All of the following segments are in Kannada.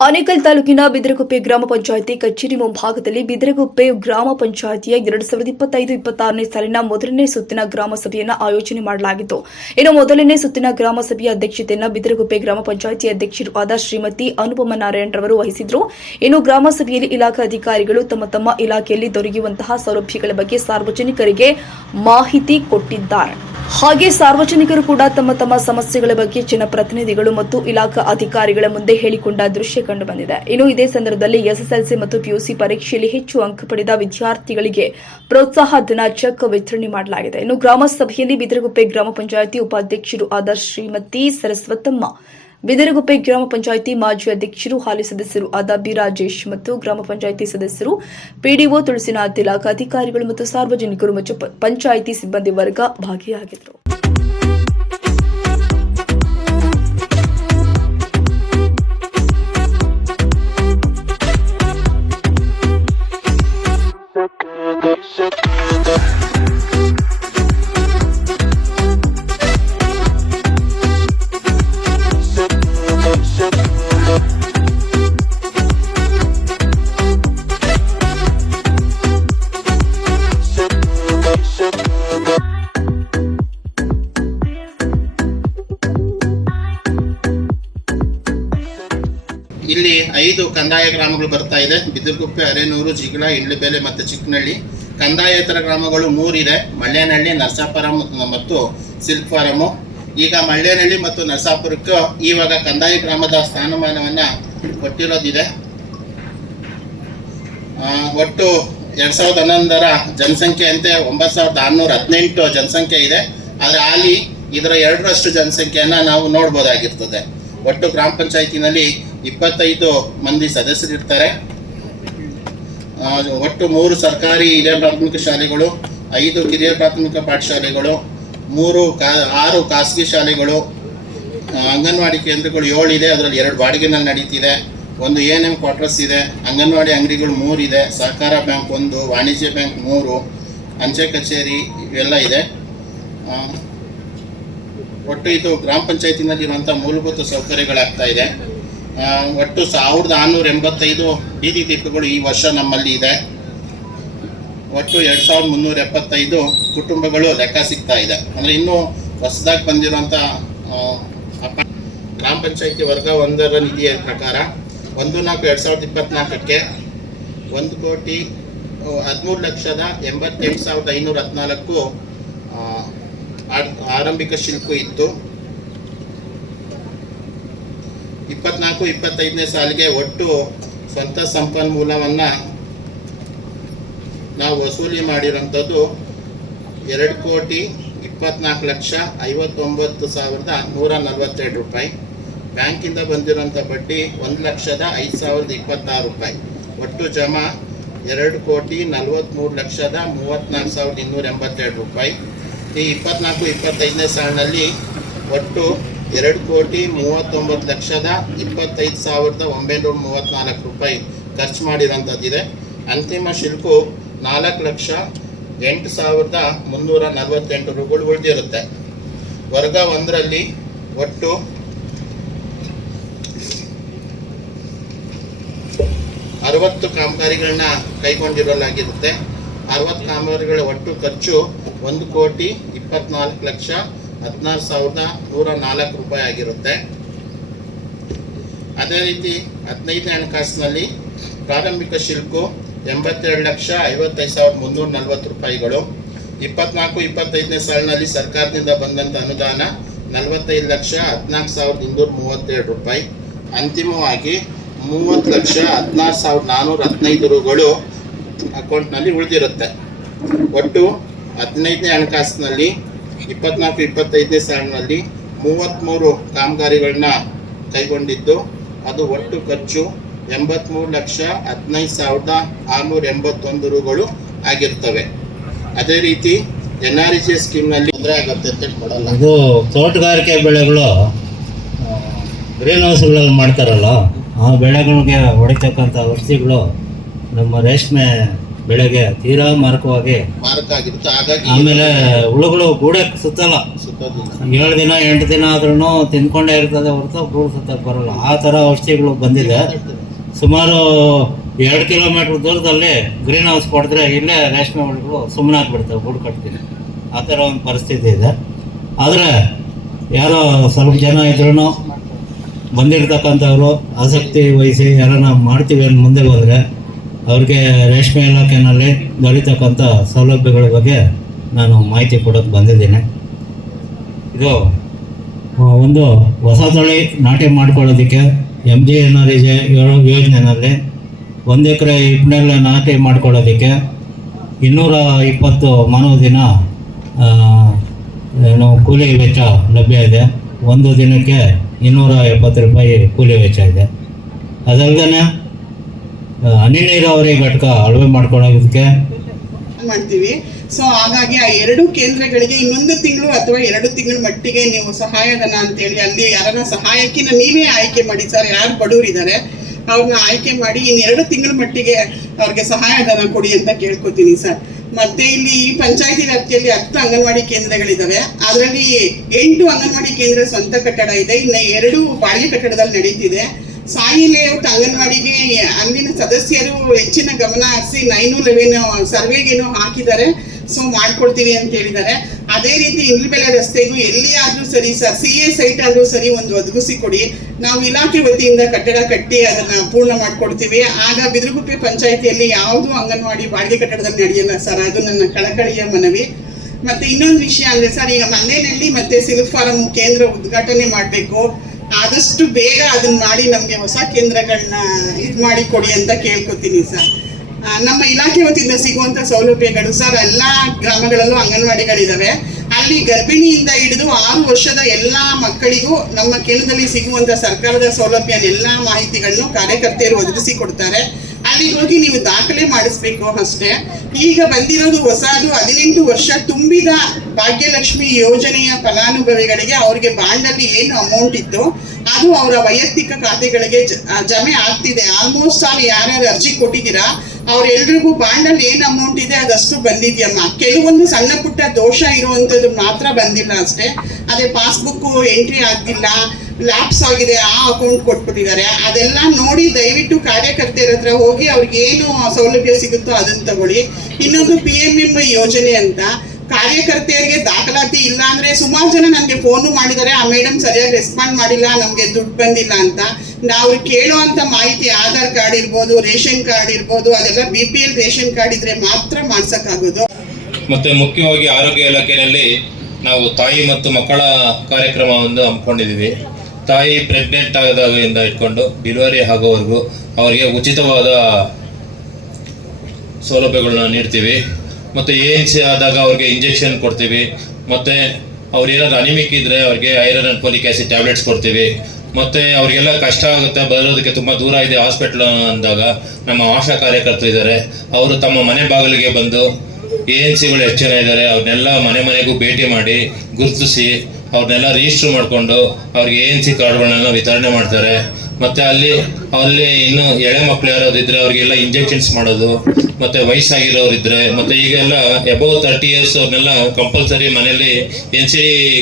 ಆನೇಕಲ್ ತಾಲೂಕಿನ ಬಿದರಗುಪ್ಪೆ ಗ್ರಾಮ ಪಂಚಾಯಿತಿ ಕಚೇರಿ ಮುಂಭಾಗದಲ್ಲಿ ಬಿದರಗುಪ್ಪೆ ಗ್ರಾಮ ಪಂಚಾಯಿತಿಯ 2025-26ನೇ ಸಾಲಿನ ಮೊದಲನೇ ಸುತ್ತಿನ ಗ್ರಾಮ ಸಭೆಯನ್ನು ಆಯೋಜನೆ ಮಾಡಲಾಗಿತ್ತು. ಇನ್ನು ಮೊದಲನೇ ಸುತ್ತಿನ ಗ್ರಾಮ ಸಭೆಯ ಅಧ್ಯಕ್ಷತೆಯನ್ನು ಬಿದರಗುಪ್ಪೆ ಗ್ರಾಮ ಪಂಚಾಯಿತಿ ಅಧ್ಯಕ್ಷರು ಆದ ಶ್ರೀಮತಿ ಅನುಪಮ ನಾರಾಯಣ್ ರವರು ವಹಿಸಿದ್ರು. ಇನ್ನು ಗ್ರಾಮ ಸಭೆಯಲ್ಲಿ ಇಲಾಖಾ ಅಧಿಕಾರಿಗಳು ತಮ್ಮ ಇಲಾಖೆಯಲ್ಲಿ ದೊರೆಯುವಂತಹ ಸೌಲಭ್ಯಗಳ ಬಗ್ಗೆ ಸಾರ್ವಜನಿಕರಿಗೆ ಮಾಹಿತಿ ಕೊಟ್ಟಿದ್ದಾರೆ. ಹಾಗೆ ಸಾರ್ವಜನಿಕರು ಕೂಡ ತಮ್ಮ ಸಮಸ್ಯೆಗಳ ಬಗ್ಗೆ ಜನಪ್ರತಿನಿಧಿಗಳು ಮತ್ತು ಇಲಾಖಾ ಅಧಿಕಾರಿಗಳ ಮುಂದೆ ಹೇಳಿಕೊಂಡ ದೃಶ್ಯ ಕಂಡು ಬಂದಿದೆ. ಇನ್ನು ಇದೇ ಸಂದರ್ಭದಲ್ಲಿ ಎಸ್ಎಸ್ಎಲ್ಸಿ ಮತ್ತು ಪಿಯುಸಿ ಪರೀಕ್ಷೆಯಲ್ಲಿ ಹೆಚ್ಚು ಅಂಕ ಪಡೆದ ವಿದ್ಯಾರ್ಥಿಗಳಿಗೆ ಪ್ರೋತ್ಸಾಹ ಧನ ಚೆಕ್ ವಿತರಣೆ ಮಾಡಲಾಗಿದೆ. ಇನ್ನು ಗ್ರಾಮ ಸಭೆಯಲ್ಲಿ ಬಿದರಗುಪ್ಪೆ ಗ್ರಾಮ ಪಂಚಾಯಿತಿ ಉಪಾಧ್ಯಕ್ಷರು ಆದ ಶ್ರೀಮತಿ ಸರಸ್ವತಮ್ಮ, ಬಿದರಗುಪ್ಪೆ ಗ್ರಾಮ ಪಂಚಾಯಿತಿ ಮಾಜಿ ಅಧ್ಯಕ್ಷರು, ಹಾಲಿ ಸದಸ್ಯರು ಆದ ಬಿ ರಾಜೇಶ್ ಮತ್ತು ಗ್ರಾಮ ಪಂಚಾಯಿತಿ ಸದಸ್ಯರು, ಪಿಡಿಒ ತುಳಸಿನಾಥ್, ಇಲಾಖಾ ಅಧಿಕಾರಿಗಳು ಮತ್ತು ಸಾರ್ವಜನಿಕರು ಮತ್ತು ಪಂಚಾಯಿತಿ ಸಿಬ್ಬಂದಿ ವರ್ಗ ಭಾಗಿಯಾಗಿದ್ದರು. ಇಲ್ಲಿ 5 ಕಂದಾಯ ಗ್ರಾಮಗಳು ಬರ್ತಾ ಇದೆ. ಬಿದರಗುಪ್ಪೆ, ಅರೇನೂರು, ಜಿಗಳ, ಇಂಡ್ಲಬೇಲೆ ಮತ್ತು ಚಿಕ್ಕನಹಳ್ಳಿ. ಕಂದಾಯೇತರ ಗ್ರಾಮಗಳು 3 ಇದೆ: ಮಳ್ಳೇನಹಳ್ಳಿ, ನರಸಾಪುರ ಮತ್ತು ಸಿಲ್ಕ್ ಫಾರಮು. ಈಗ ಮಳ್ಳೇನಹಳ್ಳಿ ಮತ್ತು ನರಸಾಪುರಕ್ಕೆ ಇವಾಗ ಕಂದಾಯ ಗ್ರಾಮದ ಸ್ಥಾನಮಾನವನ್ನು ಕೊಟ್ಟಿರೋದಿದೆ. ಒಟ್ಟು 2011ರ ಜನಸಂಖ್ಯೆಯಂತೆ 9618 ಜನಸಂಖ್ಯೆ ಇದೆ. ಆದರೆ ಹಾಲಿ ಇದರ 2ರಷ್ಟು ಜನಸಂಖ್ಯೆಯನ್ನು ನಾವು ನೋಡ್ಬೋದಾಗಿರ್ತದೆ. ಒಟ್ಟು ಗ್ರಾಮ ಪಂಚಾಯತಿನಲ್ಲಿ 25 ಮಂದಿ ಸದಸ್ಯರಿರ್ತಾರೆ. ಒಟ್ಟು 3 ಸರ್ಕಾರಿ ಹಿರಿಯ ಪ್ರಾಥಮಿಕ ಶಾಲೆಗಳು, 5 ಕಿರಿಯ ಪ್ರಾಥಮಿಕ ಪಾಠಶಾಲೆಗಳು, 6 ಖಾಸಗಿ ಶಾಲೆಗಳು, ಅಂಗನವಾಡಿ ಕೇಂದ್ರಗಳು 7 ಇದೆ. ಅದರಲ್ಲಿ 2 ಬಾಡಿಗೆನಲ್ಲಿ ನಡೀತಿದೆ. 1 ANM ಕ್ವಾರ್ಟರ್ಸ್ ಇದೆ. ಅಂಗನವಾಡಿ ಅಂಗಡಿಗಳು 3 ಇದೆ. ಸಹಕಾರ ಬ್ಯಾಂಕ್ 1, ವಾಣಿಜ್ಯ ಬ್ಯಾಂಕ್ 3, ಅಂಚೆ ಕಚೇರಿ ಇವೆಲ್ಲ ಇದೆ. ಒಟ್ಟು ಇದು ಗ್ರಾಮ ಪಂಚಾಯತಿನಲ್ಲಿರುವಂಥ ಮೂಲಭೂತ ಸೌಕರ್ಯಗಳಾಗ್ತಾ ಇದೆ. ಒಟ್ಟು 1685 ಬೀದಿ ದೀಪಗಳು ಈ ವರ್ಷ ನಮ್ಮಲ್ಲಿ ಇದೆ. ಒಟ್ಟು 2375 ಕುಟುಂಬಗಳು ಲೆಕ್ಕ ಸಿಗ್ತಾ ಇದೆ. ಅಂದರೆ ಇನ್ನೂ ಹೊಸದಾಗಿ ಬಂದಿರುವಂಥ ಗ್ರಾಮ ಪಂಚಾಯತಿ ವರ್ಗ 1ರ ನಿಧಿಯ ಪ್ರಕಾರ 1/4/2024ಕ್ಕೆ 1,13,88,514 ಆರಂಭಿಕ ಶುಲ್ಕ ಇತ್ತು. 24-25ನೇ ಸಾಲಿಗೆ ಒಟ್ಟು ಸ್ವಂತ ಸಂಪನ್ಮೂಲವನ್ನು ನಾವು ವಸೂಲಿ ಮಾಡಿರೋಂಥದ್ದು 2,24,59,142 ರೂಪಾಯಿ. ಬ್ಯಾಂಕಿಂದ ಬಂದಿರೋಂಥ ಬಡ್ಡಿ 1,05,026 ರೂಪಾಯಿ. ಒಟ್ಟು ಜಮಾ 2,43,34,282 ರೂಪಾಯಿ. ಈ 24-25ನೇ ಸಾಲಿನಲ್ಲಿ ಒಟ್ಟು 2,39,25,934 ರೂಪಾಯಿ ಖರ್ಚು ಮಾಡಿರೋಂಥದ್ದಿದೆ. ಅಂತಿಮ ಶುಲ್ಕ 4,08,348 ರೂಪಾಯಿ ಉಳಿದಿರುತ್ತೆ. ವರ್ಗ 1ರಲ್ಲಿ ಒಟ್ಟು 60 ಕಾಮಗಾರಿಗಳನ್ನ ಕೈಗೊಂಡಿರಲಾಗಿರುತ್ತೆ. 60 ಕಾಮಗಾರಿಗಳ ಒಟ್ಟು ಖರ್ಚು 1,24,16,104 ರೂಪಾಯಿ ಆಗಿರುತ್ತೆ. ಅದೇ ರೀತಿ 15ನೇ ಹಣಕಾಸಿನಲ್ಲಿ ಪ್ರಾರಂಭಿಕ ಶುಲ್ಕ 82,55,340 ರೂಪಾಯಿಗಳು. 24-25ನೇ ಸಾಲಿನಲ್ಲಿ ಸರ್ಕಾರದಿಂದ ಬಂದಂಥ ಅನುದಾನ 45,14,237 ರೂಪಾಯಿ. ಅಂತಿಮವಾಗಿ 30,16,415 ರೂಗಳು ಅಕೌಂಟ್ನಲ್ಲಿ ಉಳಿದಿರುತ್ತೆ. ಒಟ್ಟು 15ನೇ ಹಣಕಾಸಿನಲ್ಲಿ 24-25ನೇ ಸಾಲಿನಲ್ಲಿ 33 ಕಾಮಗಾರಿಗಳನ್ನ ಕೈಗೊಂಡಿದ್ದು ಅದು ಒಟ್ಟು ಖರ್ಚು 83,15,681 ರೂಗಳು ಆಗಿರ್ತವೆ. ಅದೇ ರೀತಿ NREGA ಸ್ಕೀಮ್ನಲ್ಲಿ ತೊಂದರೆ ಆಗುತ್ತೆ ಅಂತ ಕೊಡಲ್ಲ. ಇದು ತೋಟಗಾರಿಕೆ ಬೆಳೆಗಳು ಗ್ರೀನ್ ಹೌಸ್ಗಳಲ್ಲಿ ಮಾಡ್ತಾರಲ್ಲ, ಆ ಬೆಳೆಗಳಿಗೆ ಹೊಡಿತಕ್ಕಂಥ ಔಷಧಿಗಳು ನಮ್ಮ ರೇಷ್ಮೆ ಬೆಳೆಗೆ ತೀರಾ ಮಾರಕವಾಗಿ ಮಾರಕ ಆಗಿರುತ್ತೆ. ಹಾಗಾಗಿ ಆಮೇಲೆ ಹುಳುಗಳು ಗೂಡೆ ಸುತ್ತಲ್ಲ. ಸುತ್ತೋದಿಲ್ಲ. 7 ದಿನ 8 ದಿನ ಆದ್ರೂ ತಿನ್ಕೊಂಡೇ ಇರ್ತದೆ ಹೊರತು ಗೂಡು ಸುತ್ತಕ್ಕೆ ಬರಲ್ಲ. ಆ ಥರ ಔಷಧಿಗಳು ಬಂದಿದೆ. ಸುಮಾರು 2 ಕಿಲೋಮೀಟ್ರ್ ದೂರದಲ್ಲಿ ಗ್ರೀನ್ ಹೌಸ್ ಕೊಡಿದ್ರೆ ಇಲ್ಲೇ ರೇಷ್ಮೆ ಹುಳುಗಳು ಸುಮ್ಮನೆ ಆಗಿಬಿಡ್ತವೆ, ಗೂಡು ಕಟ್ತೀನಿ. ಆ ಥರ ಒಂದು ಪರಿಸ್ಥಿತಿ ಇದೆ. ಆದರೆ ಯಾರೋ ಸ್ವಲ್ಪ ಜನ ಇದ್ರೂ ಬಂದಿರ್ತಕ್ಕಂಥವ್ರು ಆಸಕ್ತಿ ವಹಿಸಿ ಯಾರನ್ನ ಮಾಡ್ತೀವಿ ಅಂತ ಮುಂದೆ ಬಂದರೆ ಅವ್ರಿಗೆ ರೇಷ್ಮೆ ಇಲಾಖೆಯಲ್ಲಿ ದೊರೀತಕ್ಕಂಥ ಸೌಲಭ್ಯಗಳ ಬಗ್ಗೆ ನಾನು ಮಾಹಿತಿ ಕೊಡೋಕ್ಕೆ ಬಂದಿದ್ದೀನಿ. ಇದು ಒಂದು ಹೊಸ ತಳಿ ನಾಟಿ ಮಾಡ್ಕೊಳ್ಳೋದಕ್ಕೆ MGNRG ಯೋಜನೆಯಲ್ಲಿ 1 ಎಕರೆ ಹಿಪ್ಪನೆಲ್ಲ ನಾಟಿ ಮಾಡ್ಕೊಳ್ಳೋದಕ್ಕೆ 220 ಮಾನವ ದಿನ ಕೂಲಿ ವೆಚ್ಚ ಲಭ್ಯ ಇದೆ. ಒಂದು ದಿನಕ್ಕೆ 270 ರೂಪಾಯಿ ಕೂಲಿ ವೆಚ್ಚ ಇದೆ. ಅದಲ್ಲದೆ ಹನಿ ನೀರಾವರಿ ಘಟಕ ಅಳವೆ ಮಾಡ್ಕೊಳ್ಳೋದಕ್ಕೆ ಮಾಡ್ತೀವಿ. ಸೊ ಹಾಗಾಗಿ ಆ 2 ಕೇಂದ್ರಗಳಿಗೆ ಇನ್ನೊಂದು ತಿಂಗಳು ಅಥವಾ 2 ತಿಂಗಳ ಮಟ್ಟಿಗೆ ನೀವು ಸಹಾಯಧನ ಅಂತೇಳಿ ಅಲ್ಲಿ ಯಾರನ್ನ ಸಹಾಯಕ್ಕಿನ ನೀವೇ ಆಯ್ಕೆ ಮಾಡಿ ಸರ್, ಯಾರು ಬಡವರಿದ್ದಾರೆ ಅವ್ರನ್ನ ಆಯ್ಕೆ ಮಾಡಿ ಇನ್ನು 2 ತಿಂಗಳ ಮಟ್ಟಿಗೆ ಅವ್ರಿಗೆ ಸಹಾಯಧನ ಕೊಡಿ ಅಂತ ಕೇಳ್ಕೊತೀನಿ ಸರ್. ಮತ್ತೆ ಇಲ್ಲಿ ಪಂಚಾಯತಿ ವ್ಯಾಪ್ತಿಯಲ್ಲಿ 10 ಅಂಗನವಾಡಿ ಕೇಂದ್ರಗಳಿದ್ದಾವೆ. ಅದರಲ್ಲಿ 8 ಅಂಗನವಾಡಿ ಕೇಂದ್ರ ಸ್ವಂತ ಕಟ್ಟಡ ಇದೆ, ಇನ್ನು 2 ಬಾಡಿಗೆ ಕಟ್ಟಡದಲ್ಲಿ ನಡೀತಿದೆ. ಸಾಯಿ ಲೇಔಟ್ ಅಂಗನವಾಡಿಗೆ ಅಲ್ಲಿನ ಸದಸ್ಯರು ಹೆಚ್ಚಿನ ಗಮನ ಹರಿಸಿ 911 ಸರ್ವೆಗೇನೋ ಹಾಕಿದ್ದಾರೆ. ಸೊ ಮಾಡ್ಕೊಡ್ತೀವಿ ಅಂತ ಹೇಳಿದ್ದಾರೆ. ಅದೇ ರೀತಿ ಇಂದ್ರಬೆಲೆ ರಸ್ತೆಗೂ ಎಲ್ಲಿ ಆದ್ರೂ ಸರಿ ಸರ್, CA ಸೈಟ್ ಆದ್ರೂ ಸರಿ ಒಂದು ಒದಗಿಸಿ ಕೊಡಿ. ನಾವು ಇಲಾಖೆ ವತಿಯಿಂದ ಕಟ್ಟಡ ಕಟ್ಟಿ ಅದನ್ನ ಪೂರ್ಣ ಮಾಡ್ಕೊಡ್ತೀವಿ. ಆಗ ಬಿದಿರುಗುಪ್ಪೆ ಪಂಚಾಯತಿಯಲ್ಲಿ ಯಾವುದು ಅಂಗನವಾಡಿ ಬಾಡಿಗೆ ಕಟ್ಟಡದಲ್ಲಿ ನಡೆಯಲ್ಲ ಸರ್. ಅದು ನನ್ನ ಕಳಕಳಿಯ ಮನವಿ. ಮತ್ತೆ ಇನ್ನೊಂದು ವಿಷಯ ಅಂದ್ರೆ ಸರ್, ಈಗ ಮಲ್ಲೇನಹಳ್ಳಿ ಮತ್ತೆ ಸಿಲ್ಕ್ ಫಾರಂ ಕೇಂದ್ರ ಉದ್ಘಾಟನೆ ಮಾಡಬೇಕು. ಆದಷ್ಟು ಬೇಗ ಅದನ್ನ ಮಾಡಿ ನಮಗೆ ಹೊಸ ಕೇಂದ್ರಗಳನ್ನ ಇದು ಮಾಡಿ ಕೊಡಿ ಅಂತ ಕೇಳ್ಕೊತೀನಿ ಸರ್. ನಮ್ಮ ಇಲಾಖೆ ವತಿಯಿಂದ ಸಿಗುವಂತ ಸೌಲಭ್ಯಗಳು ಸರ್, ಎಲ್ಲ ಗ್ರಾಮಗಳಲ್ಲೂ ಅಂಗನವಾಡಿಗಳಿದಾವೆ. ಅಲ್ಲಿ ಗರ್ಭಿಣಿಯಿಂದ ಹಿಡಿದು 6 ವರ್ಷದ ಎಲ್ಲ ಮಕ್ಕಳಿಗೂ ನಮ್ಮ ಕೇಂದ್ರದಲ್ಲಿ ಸಿಗುವಂತ ಸರ್ಕಾರದ ಸೌಲಭ್ಯ ಎಲ್ಲ ಮಾಹಿತಿಗಳನ್ನು ಕಾರ್ಯಕರ್ತೆಯರು ಒದಗಿಸಿ ಕೊಡ್ತಾರೆ. ಅಲ್ಲಿಗೆ ಹೋಗಿ ನೀವು ದಾಖಲೆ ಮಾಡಿಸ್ಬೇಕು ಅಷ್ಟೇ. ಈಗ ಬಂದಿರೋದು ಹೊಸದು 18 ವರ್ಷ ತುಂಬಿದ ಭಾಗ್ಯಲಕ್ಷ್ಮಿ ಯೋಜನೆಯ ಫಲಾನುಭವಿಗಳಿಗೆ ಅವ್ರಿಗೆ ಬಾಂಡಲ್ಲಿ ಏನು ಅಮೌಂಟ್ ಇತ್ತು ಅದು ಅವರ ವೈಯಕ್ತಿಕ ಖಾತೆಗಳಿಗೆ ಜಮೆ ಆಗ್ತಿದೆ. ಆಲ್ಮೋಸ್ಟ್ ಆಲ್ ಯಾರ್ಯಾರು ಅರ್ಜಿ ಕೊಟ್ಟಿದ್ದೀರಾ ಅವ್ರೆಲ್ರಿಗೂ ಬಾಂಡಲ್ಲಿ ಏನು ಅಮೌಂಟ್ ಇದೆ ಅದಷ್ಟು ಬಂದಿದ್ಯಮ್ಮ. ಕೆಲವೊಂದು ಸಣ್ಣ ಪುಟ್ಟ ದೋಷ ಇರುವಂಥದ್ದು ಮಾತ್ರ ಬಂದಿಲ್ಲ ಅಷ್ಟೇ. ಅದೇ ಪಾಸ್ಬುಕ್ ಎಂಟ್ರಿ ಆಗ್ತಿಲ್ಲ, ಲ್ಯಾಪ್ಸ್ ಆಗಿದೆ, ಆ ಅಕೌಂಟ್ ಕೊಟ್ಬಿಟ್ಟಿದ್ದಾರೆ. ಅದೆಲ್ಲ ನೋಡಿ ದಯವಿಟ್ಟು ಕಾರ್ಯಕರ್ತೆಯರ ಹತ್ರ ಹೋಗಿ ಅವ್ರಿಗೆ ಏನು ಸೌಲಭ್ಯ ಸಿಗುತ್ತೋ ಅದನ್ನ ತಗೊಳ್ಳಿ. ಇನ್ನೊಂದು PMM ಯೋಜನೆ ಅಂತ ಕಾರ್ಯಕರ್ತೆಯರಿಗೆ ದಾಖಲಾತಿ ಇಲ್ಲ ಅಂದ್ರೆ ಸುಮಾರು ಜನ ನನಗೆ ಫೋನು ಮಾಡಿದ್ದಾರೆ, ಆ ಮೇಡಮ್ ಸರಿಯಾಗಿ ರೆಸ್ಪಾಂಡ್ ಮಾಡಿಲ್ಲ, ನಮಗೆ ದುಡ್ಡು ಬಂದಿಲ್ಲ ಅಂತ. ನಾವು ಕೇಳುವಂತ ಮಾಹಿತಿ ಆಧಾರ್ ಕಾರ್ಡ್ ಇರ್ಬೋದು, ರೇಷನ್ ಕಾರ್ಡ್ ಇರ್ಬೋದು, ಅದೆಲ್ಲ BPL ರೇಷನ್ ಕಾರ್ಡ್ ಇದ್ರೆ ಮಾತ್ರ ಮಾಡ್ಸಕ್ಕಾಗೋದು. ಮತ್ತೆ ಮುಖ್ಯವಾಗಿ ಆರೋಗ್ಯ ಇಲಾಖೆಯಲ್ಲಿ ನಾವು ತಾಯಿ ಮತ್ತು ಮಕ್ಕಳ ಕಾರ್ಯಕ್ರಮವನ್ನು ಹಮ್ಮಿಕೊಂಡಿದ್ದೀವಿ. ತಾಯಿ ಪ್ರೆಗ್ನೆಂಟ್ ಆದಾಗಿಂದ ಇಟ್ಕೊಂಡು ಡೆಲಿವರಿ ಆಗೋವರೆಗೂ ಅವರಿಗೆ ಉಚಿತವಾದ ಸೌಲಭ್ಯಗಳನ್ನ ನೀಡ್ತೀವಿ. ಮತ್ತು ANC ಆದಾಗ ಅವ್ರಿಗೆ ಇಂಜೆಕ್ಷನ್ ಕೊಡ್ತೀವಿ. ಮತ್ತು ಅವ್ರೇನಾದ್ರು ಅನಿಮಿಕ್ ಇದ್ದರೆ ಅವ್ರಿಗೆ iron and folic acid tablets ಕೊಡ್ತೀವಿ. ಮತ್ತು ಅವ್ರಿಗೆಲ್ಲ ಕಷ್ಟ ಆಗುತ್ತೆ, ಬರೋದಕ್ಕೆ ತುಂಬ ದೂರ ಇದೆ ಹಾಸ್ಪಿಟ್ಲ್ ಅಂದಾಗ ನಮ್ಮ ಆಶಾ ಕಾರ್ಯಕರ್ತರು ಇದ್ದಾರೆ. ಅವರು ತಮ್ಮ ಮನೆ ಬಾಗಿಲಿಗೆ ಬಂದು ANC ಎಷ್ಟು ಜನ ಇದ್ದಾರೆ ಅವ್ರನ್ನೆಲ್ಲ ಮನೆಗೂ ಭೇಟಿ ಮಾಡಿ ಗುರುತಿಸಿ ಅವ್ರನ್ನೆಲ್ಲ ರಿಜಿಸ್ಟರ್ ಮಾಡಿಕೊಂಡು ಅವ್ರಿಗೆ ANC ಕಾರ್ಡ್ಗಳನ್ನ ವಿತರಣೆ ಮಾಡ್ತಾರೆ. ಮತ್ತು ಅಲ್ಲಿ ಇನ್ನೂ ಎಳೆ ಮಕ್ಕಳು ಯಾರಾದ್ರು ಇದ್ದರೆ ಅವ್ರಿಗೆಲ್ಲ ಇಂಜೆಕ್ಷನ್ಸ್ ಮಾಡೋದು. ಮತ್ತು ವಯಸ್ಸಾಗಿರೋರಿದ್ದರೆ ಮತ್ತು ಈಗೆಲ್ಲ ಅಬೌವ್ 30 years ಅವ್ರನ್ನೆಲ್ಲ ಕಂಪಲ್ಸರಿ ಮನೆಯಲ್ಲಿ NC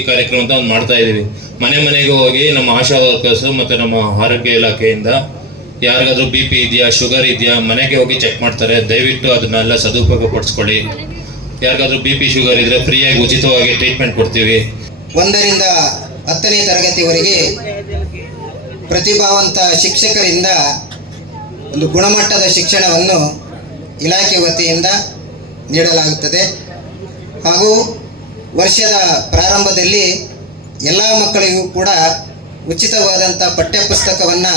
ಕಾರ್ಯಕ್ರಮ ಅಂತ ಒಂದು ಮಾಡ್ತಾ ಇದ್ದೀವಿ. ಮನೆಗೂ ಹೋಗಿ ನಮ್ಮ ಆಶಾ ವರ್ಕರ್ಸು ಮತ್ತು ನಮ್ಮ ಆರೋಗ್ಯ ಇಲಾಖೆಯಿಂದ ಯಾರಿಗಾದ್ರೂ BP ಇದೆಯಾ, ಶುಗರ್ ಇದೆಯಾ ಮನೆಗೆ ಹೋಗಿ ಚೆಕ್ ಮಾಡ್ತಾರೆ. ದಯವಿಟ್ಟು ಅದನ್ನೆಲ್ಲ ಸದುಪಯೋಗ ಪಡಿಸ್ಕೊಳ್ಳಿ. ಯಾರಿಗಾದ್ರೂ BP ಶುಗರ್ ಇದ್ದರೆ ಫ್ರೀಯಾಗಿ ಉಚಿತವಾಗಿ ಟ್ರೀಟ್ಮೆಂಟ್ ಕೊಡ್ತೀವಿ. 1ರಿಂದ 10ನೇ ತರಗತಿವರೆಗೆ ಪ್ರತಿಭಾವಂತ ಶಿಕ್ಷಕರಿಂದ ಒಂದು ಗುಣಮಟ್ಟದ ಶಿಕ್ಷಣವನ್ನು ಇಲಾಖೆ ವತಿಯಿಂದ ನೀಡಲಾಗುತ್ತದೆ. ಹಾಗೂ ವರ್ಷದ ಪ್ರಾರಂಭದಲ್ಲಿ ಎಲ್ಲ ಮಕ್ಕಳಿಗೂ ಕೂಡ ಉಚಿತವಾದಂಥ ಪಠ್ಯಪುಸ್ತಕವನ್ನು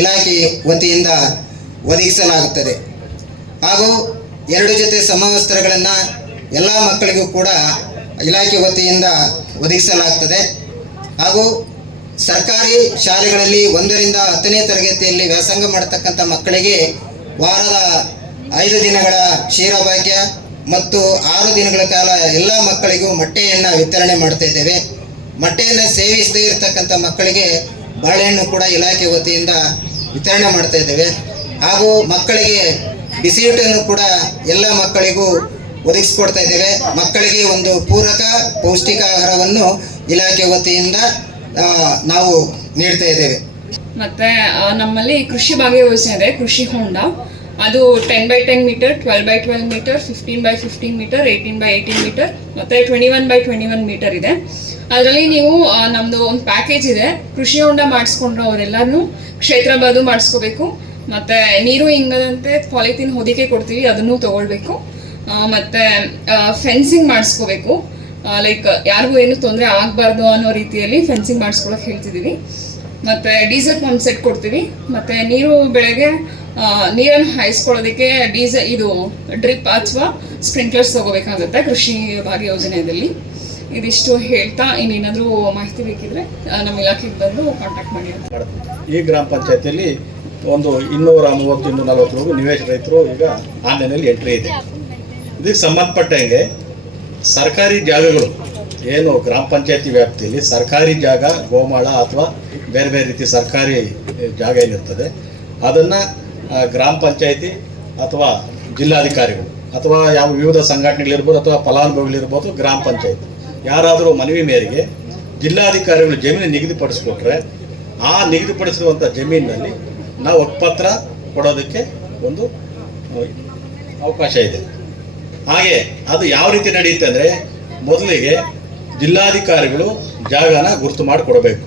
ಇಲಾಖೆ ವತಿಯಿಂದ ಒದಗಿಸಲಾಗುತ್ತದೆ. ಹಾಗೂ 2 ಜೊತೆ ಸಮವಸ್ತ್ರಗಳನ್ನು ಎಲ್ಲ ಮಕ್ಕಳಿಗೂ ಕೂಡ ಇಲಾಖೆ ವತಿಯಿಂದ ಒದಗಿಸಲಾಗ್ತದೆ. ಹಾಗೂ ಸರ್ಕಾರಿ ಶಾಲೆಗಳಲ್ಲಿ 1ರಿಂದ 10ನೇ ತರಗತಿಯಲ್ಲಿ ವ್ಯಾಸಂಗ ಮಾಡತಕ್ಕಂಥ ಮಕ್ಕಳಿಗೆ ವಾರದ 5 ದಿನಗಳ ಕ್ಷೀರಭಾಗ್ಯ ಮತ್ತು 6 ದಿನಗಳ ಕಾಲ ಎಲ್ಲ ಮಕ್ಕಳಿಗೂ ಮೊಟ್ಟೆಯನ್ನು ವಿತರಣೆ ಮಾಡ್ತಾ ಇದ್ದೇವೆ. ಮೊಟ್ಟೆಯನ್ನು ಸೇವಿಸದೇ ಇರತಕ್ಕಂಥ ಮಕ್ಕಳಿಗೆ ಬಾಳೆಹಣ್ಣು ಕೂಡ ಇಲಾಖೆ ವತಿಯಿಂದ ವಿತರಣೆ ಮಾಡ್ತಾ ಇದ್ದೇವೆ. ಹಾಗೂ ಮಕ್ಕಳಿಗೆ ಬಿಸಿಯೂಟನ್ನು ಕೂಡ ಎಲ್ಲ ಮಕ್ಕಳಿಗೂ ಒದಗಿಸಿಕೊಡ್ತಾ ಇದ್ದೇವೆ. ಮಕ್ಕಳಿಗೆ ಒಂದು ಪೂರಕ ಪೌಷ್ಟಿಕ ಆಹಾರವನ್ನು ಇಲಾಖೆ ವತಿಯಿಂದ ನಾವು ನೀಡ್ತಾ ಇದ್ದೇವೆ. ಮತ್ತು ನಮ್ಮಲ್ಲಿ ಕೃಷಿ ಭಾಗ್ಯ ಯೋಜನೆ ಇದೆ, ಕೃಷಿ ಹೊಂಡ. ಅದು 10x10 metre, 12x12 metre, 15x15 metre, 18x18 metre ಮತ್ತು 21x21 ಮೀಟರ್ ಇದೆ. ಅದರಲ್ಲಿ ನೀವು ನಮ್ಮದು ಒಂದು ಪ್ಯಾಕೇಜ್ ಇದೆ. ಕೃಷಿ ಹೊಂಡ ಮಾಡಿಸ್ಕೊಂಡ್ರೆ ಅವರೆಲ್ಲರೂ ಕ್ಷೇತ್ರ ಬದು ಮಾಡಿಸ್ಕೋಬೇಕು. ಮತ್ತು ನೀರು ಹಿಂಗದಂತೆ ಪಾಲಿಥೀನ್ ಹೊದಿಕೆ ಕೊಡ್ತೀವಿ, ಅದನ್ನು ತೊಗೊಳ್ಬೇಕು. ಮತ್ತು ಫೆನ್ಸಿಂಗ್ ಮಾಡಿಸ್ಕೋಬೇಕು. ಲೈಕ್ ಯಾರಿಗೂ ಏನು ತೊಂದರೆ ಆಗಬಾರ್ದು ಅನ್ನೋ ರೀತಿಯಲ್ಲಿ ಫೆನ್ಸಿಂಗ್ ಮಾಡಿಸ್ಕೊಳಕ್ಕೆ ಹೇಳ್ತಿದ್ದೀವಿ. ಮತ್ತು ಡೀಸೆಲ್ ಪಂಪ್ ಸೆಟ್ ಕೊಡ್ತೀವಿ. ಮತ್ತು ನೀರು ಬೆಳೆಗೆ ನೀರನ್ನು ಹಾಯಿಸ್ಕೊಳ್ಳೋದಕ್ಕೆ ಇದು ಡ್ರಿಪ್ ಅಥವಾ ಸ್ಪ್ರಿಂಕ್ಲರ್ಸ್ ತೊಗೋಬೇಕಾಗುತ್ತೆ ಕೃಷಿ ಭಾಗ್ಯ ಯೋಜನೆಯಲ್ಲಿ. ಇದಿಷ್ಟು ಹೇಳ್ತಾ ಇನ್ನೇನಾದರೂ ಮಾಹಿತಿ ಬೇಕಿದ್ರೆ ನಮ್ಮ ಇಲಾಖೆಗೆ ಬಂದು ಕಾಂಟ್ಯಾಕ್ಟ್ ಮಾಡಿ ಅಂತ. ಈ ಗ್ರಾಮ ಪಂಚಾಯತಿಯಲ್ಲಿ ಒಂದು 230-240 ನಿವೇಶ ರೈತರು ಈಗ ಆನ್ಲೈನಲ್ಲಿ ಎಂಟ್ರಿ ಇದೆ. ಇದಕ್ಕೆ ಸಂಬಂಧಪಟ್ಟಂಗೆ ಸರ್ಕಾರಿ ಜಾಗಗಳು ಏನು ಗ್ರಾಮ ಪಂಚಾಯತಿ ವ್ಯಾಪ್ತಿಯಲ್ಲಿ ಸರ್ಕಾರಿ ಜಾಗ, ಗೋಮಾಳ ಅಥವಾ ಬೇರೆ ಬೇರೆ ರೀತಿ ಸರ್ಕಾರಿ ಜಾಗ ಏನಿರ್ತದೆ ಅದನ್ನು ಗ್ರಾಮ ಪಂಚಾಯತಿ ಅಥವಾ ಜಿಲ್ಲಾಧಿಕಾರಿಗಳು ಅಥವಾ ಯಾವ ವಿವಿಧ ಸಂಘಟನೆಗಳಿರ್ಬೋದು ಅಥವಾ ಫಲಾನುಭವಿಗಳಿರ್ಬೋದು, ಗ್ರಾಮ ಪಂಚಾಯತಿ ಯಾರಾದರೂ ಮನವಿ ಮೇರೆಗೆ ಜಿಲ್ಲಾಧಿಕಾರಿಗಳು ಜಮೀನು ನಿಗದಿಪಡಿಸ್ಕೊಟ್ರೆ ಆ ನಿಗದಿಪಡಿಸಿರುವಂಥ ಜಮೀನಿನಲ್ಲಿ ನಾವು ಹಕ್ಕುಪತ್ರ ಕೊಡೋದಕ್ಕೆ ಒಂದು ಅವಕಾಶ ಇದೆ. ಹಾಗೆ ಅದು ಯಾವ ರೀತಿ ನಡೆಯುತ್ತೆ ಅಂದರೆ, ಮೊದಲಿಗೆ ಜಿಲ್ಲಾಧಿಕಾರಿಗಳು ಜಾಗನ ಗುರುತು ಮಾಡಿ ಕೊಡಬೇಕು.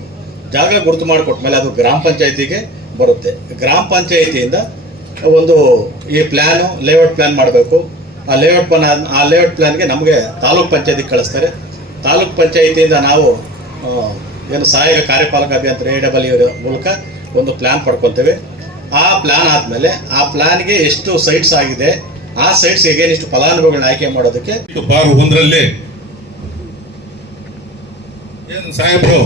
ಜಾಗ ಗುರುತು ಮಾಡಿಕೊಟ್ಮೇಲೆ ಅದು ಗ್ರಾಮ ಪಂಚಾಯತಿಗೆ ಬರುತ್ತೆ. ಗ್ರಾಮ ಪಂಚಾಯತಿಯಿಂದ ಒಂದು ಈ ಪ್ಲ್ಯಾನು ಲೇಔಟ್ ಪ್ಲ್ಯಾನ್ ಮಾಡಬೇಕು. ಆ ಲೇಔಟ್ ಪ್ಲ್ಯಾನ್ಗೆ ನಮಗೆ ತಾಲೂಕ್ ಪಂಚಾಯತಿಗೆ ಕಳಿಸ್ತಾರೆ. ತಾಲೂಕ್ ಪಂಚಾಯತಿಯಿಂದ ನಾವು ಏನು ಸಹಾಯಕ ಕಾರ್ಯಪಾಲಕ ಅಭಿಯಂತರ AWE ಮೂಲಕ ಒಂದು ಪ್ಲ್ಯಾನ್ ಪಡ್ಕೊತೇವೆ. ಆ ಪ್ಲ್ಯಾನ್ ಆದಮೇಲೆ ಆ ಪ್ಲ್ಯಾನ್ಗೆ ಎಷ್ಟು ಸೈಟ್ಸ್ ಆಗಿದೆ, ಆ ಸೈಟ್ಸ್ ಹೇಗೇನಿಷ್ಟು ಫಲಾನುಭವಿಗಳನ್ನ ಆಯ್ಕೆ ಮಾಡೋದಕ್ಕೆ ಬಾರ್ 1ರಲ್ಲಿ ಏನು ಸಾಹೇಬರು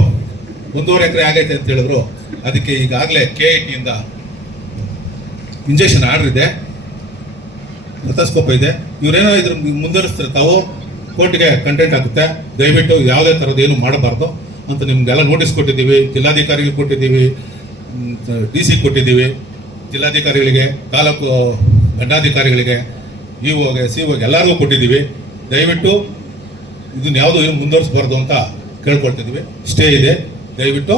1.5 ಎಕರೆ ಆಗೈತೆ ಅಂತ ಹೇಳಿದ್ರು. ಅದಕ್ಕೆ ಈಗಾಗಲೇ KIT ಇಂಜೆಕ್ಷನ್ ಆರ್ಡರ್ ಇದೆ, ರಥಸ್ಕೋಪ ಇದೆ. ಇವರೇನೋ ಇದ್ರ ಮುಂದುವರಿಸ್ತಾರೆ, ತಾವು ಕೋರ್ಟ್ಗೆ ಕಂಟೆಂಟ್ ಆಗುತ್ತೆ. ದಯವಿಟ್ಟು ಯಾವುದೇ ಥರದ್ದು ಏನು ಮಾಡಬಾರ್ದು ಅಂತ ನಿಮ್ಗೆಲ್ಲ ನೋಟಿಸ್ ಕೊಟ್ಟಿದ್ದೀವಿ. ಜಿಲ್ಲಾಧಿಕಾರಿಗೆ ಕೊಟ್ಟಿದ್ದೀವಿ, DC ಕೊಟ್ಟಿದ್ದೀವಿ, ಜಿಲ್ಲಾಧಿಕಾರಿಗಳಿಗೆ, ತಾಲೂಕು ದಂಡಾಧಿಕಾರಿಗಳಿಗೆ, EOಗೆ, COಗೆ ಎಲ್ಲರಿಗೂ ಕೊಟ್ಟಿದ್ದೀವಿ. ದಯವಿಟ್ಟು ಇದನ್ನ ಯಾವುದೂ ಏನು ಮುಂದುವರಿಸಬಾರ್ದು ಅಂತ ಕೇಳ್ಕೊಳ್ತಿದ್ದೀವಿ. ಸ್ಟೇ ಇದೆ, ದಯವಿಟ್ಟು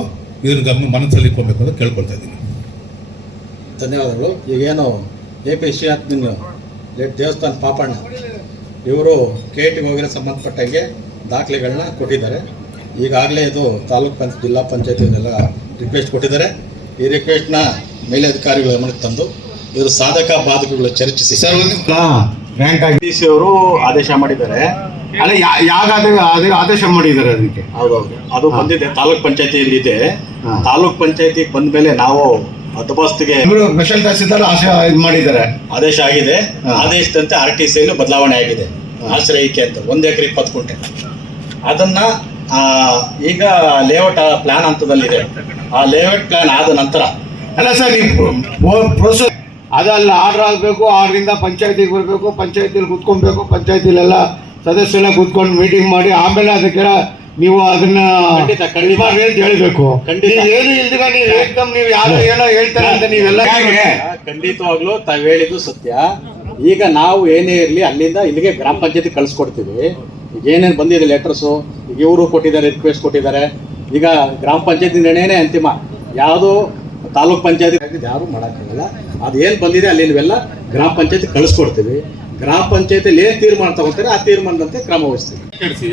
ಇದನ್ನ ಮನಸ್ಸಲ್ಲಿ ಇಟ್ಕೊಬೇಕು ಅಂತ ಕೇಳ್ಕೊಳ್ತಾ ಇದ್ದೀನಿ. ಧನ್ಯವಾದಗಳು. ಈಗೇನು AP ವಿಶ್ವನಾಥ್ ದೇವಸ್ಥಾನ ಪಾಪಣ್ಣ ಇವರು KITಗೆ ಹೋಗಿರೋ ಸಂಬಂಧಪಟ್ಟಂಗೆ ದಾಖಲೆಗಳನ್ನ ಕೊಟ್ಟಿದ್ದಾರೆ. ಈಗಾಗಲೇ ಇದು ಜಿಲ್ಲಾ ಪಂಚಾಯತಿನೆಲ್ಲ ರಿಕ್ವೆಸ್ಟ್ ಕೊಟ್ಟಿದ್ದಾರೆ. ಈ ರಿಕ್ವೆಸ್ಟ್ನ ಮೇಲಧಿಕಾರಿಗಳ ಗಮನಕ್ಕೆ ತಂದು ಇವರು ಸಾಧಕ ಬಾಧಕಗಳು ಚರ್ಚಿಸಿ DC ಅವರು ಆದೇಶ ಮಾಡಿದ್ದಾರೆ. ಅಲ್ಲ, ಯಾವ ಆದೇಶ ಮಾಡಿದ್ದಾರೆ ಅದಕ್ಕೆ? ಹೌದೌದು, ಅದು ಬಂದಿದೆ, ತಾಲೂಕ್ ಪಂಚಾಯತಿಯಲ್ಲಿ ಇದೆ. ತಾಲೂಕ್ ಪಂಚಾಯತಿಗೆ ಬಂದ ಮೇಲೆ ನಾವು ಹದ್ದುಬಸ್ತಿಗೆ ಸ್ಪೆಷಲ್ ತಹಸೀಲ್ದಾರ್ ಇದು ಮಾಡಿದ್ದಾರೆ, ಆದೇಶ ಆಗಿದೆ. ಆದೇಶದಂತೆ RTCಯಲ್ಲೂ ಬದಲಾವಣೆ ಆಗಿದೆ. ಆಶ್ರಯಕ್ಕೆ ಅಂತ 1 ಎಕರೆ 20 ಗುಂಟೆ ಅದನ್ನ ಈಗ ಲೇಔಟ್ ಪ್ಲಾನ್ ಹಂತದಲ್ಲಿದೆ. ಆ ಲೇಔಟ್ ಪ್ಲಾನ್ ಆದ ನಂತರ ಅಲ್ಲ ಸರ್, ಪ್ರೋಸೆಸ್ ಅದಲ್ಲ, ಆರ್ಡರ್ ಆಗಬೇಕು, ಆರ್ಡ್ರಿಂದ ಪಂಚಾಯತಿಗೆ ಬರಬೇಕು, ಪಂಚಾಯತಿಲಿ ಕೂತ್ಕೊಬೇಕು, ಪಂಚಾಯತಿಲೆಲ್ಲ ಸದಸ್ಯರೆಲ್ಲ ಕೂತ್ಕೊಂಡು ಮೀಟಿಂಗ್ ಮಾಡಿ ಆಮೇಲೆ ಅದಕ್ಕೆ ನೀವು ಅದನ್ನ ಹೇಳಬೇಕು. ಏನು ಇಲ್ದಿರ ನೀವು ಏಕದಮ್ ನೀವು ಯಾರು ಏನೋ ಹೇಳ್ತಾರೆ ಅಂತ ನೀವೆಲ್ಲ ಖಂಡಿತವಾಗ್ಲೂ ತಾವು ಹೇಳಿದ್ದು ಸತ್ಯ. ಈಗ ನಾವು ಏನೇ ಇರಲಿ ಅಲ್ಲಿಂದ ಇಲ್ಲಿಗೆ ಗ್ರಾಮ ಪಂಚಾಯತಿ ಕಳಿಸ್ಕೊಡ್ತೀವಿ. ಈಗ ಏನೇನು ಬಂದಿದೆ ಲೆಟರ್ಸು, ಈಗ ಇವರು ಕೊಟ್ಟಿದ್ದಾರೆ, ರಿಕ್ವೆಸ್ಟ್ ಕೊಟ್ಟಿದ್ದಾರೆ. ಈಗ ಗ್ರಾಮ ಪಂಚಾಯತಿ ನಿರ್ಣಯನೇ ಅಂತಿಮ, ಯಾವುದೋ ತಾಲೂಕ್ ಪಂಚಾಯತಿ ಯಾರು ಮಾಡೋಕ್ಕಾಗಲ್ಲ. ಅದೇನು ಬಂದಿದೆ ಅಲ್ಲಿ ನೀವೆಲ್ಲ ಗ್ರಾಮ ಪಂಚಾಯತಿ ಕಳಿಸ್ಕೊಡ್ತೀವಿ. ಗ್ರಾಮ ಪಂಚಾಯತಿಯಲ್ಲಿ ಏನು ತೀರ್ಮಾನ ತಗೊಳ್ತಾರೆ ಆ ತೀರ್ಮಾನದಂತೆ ಕ್ರಮ ವಹಿಸ್ತೀವಿ. ಕೇಳಿಸಿ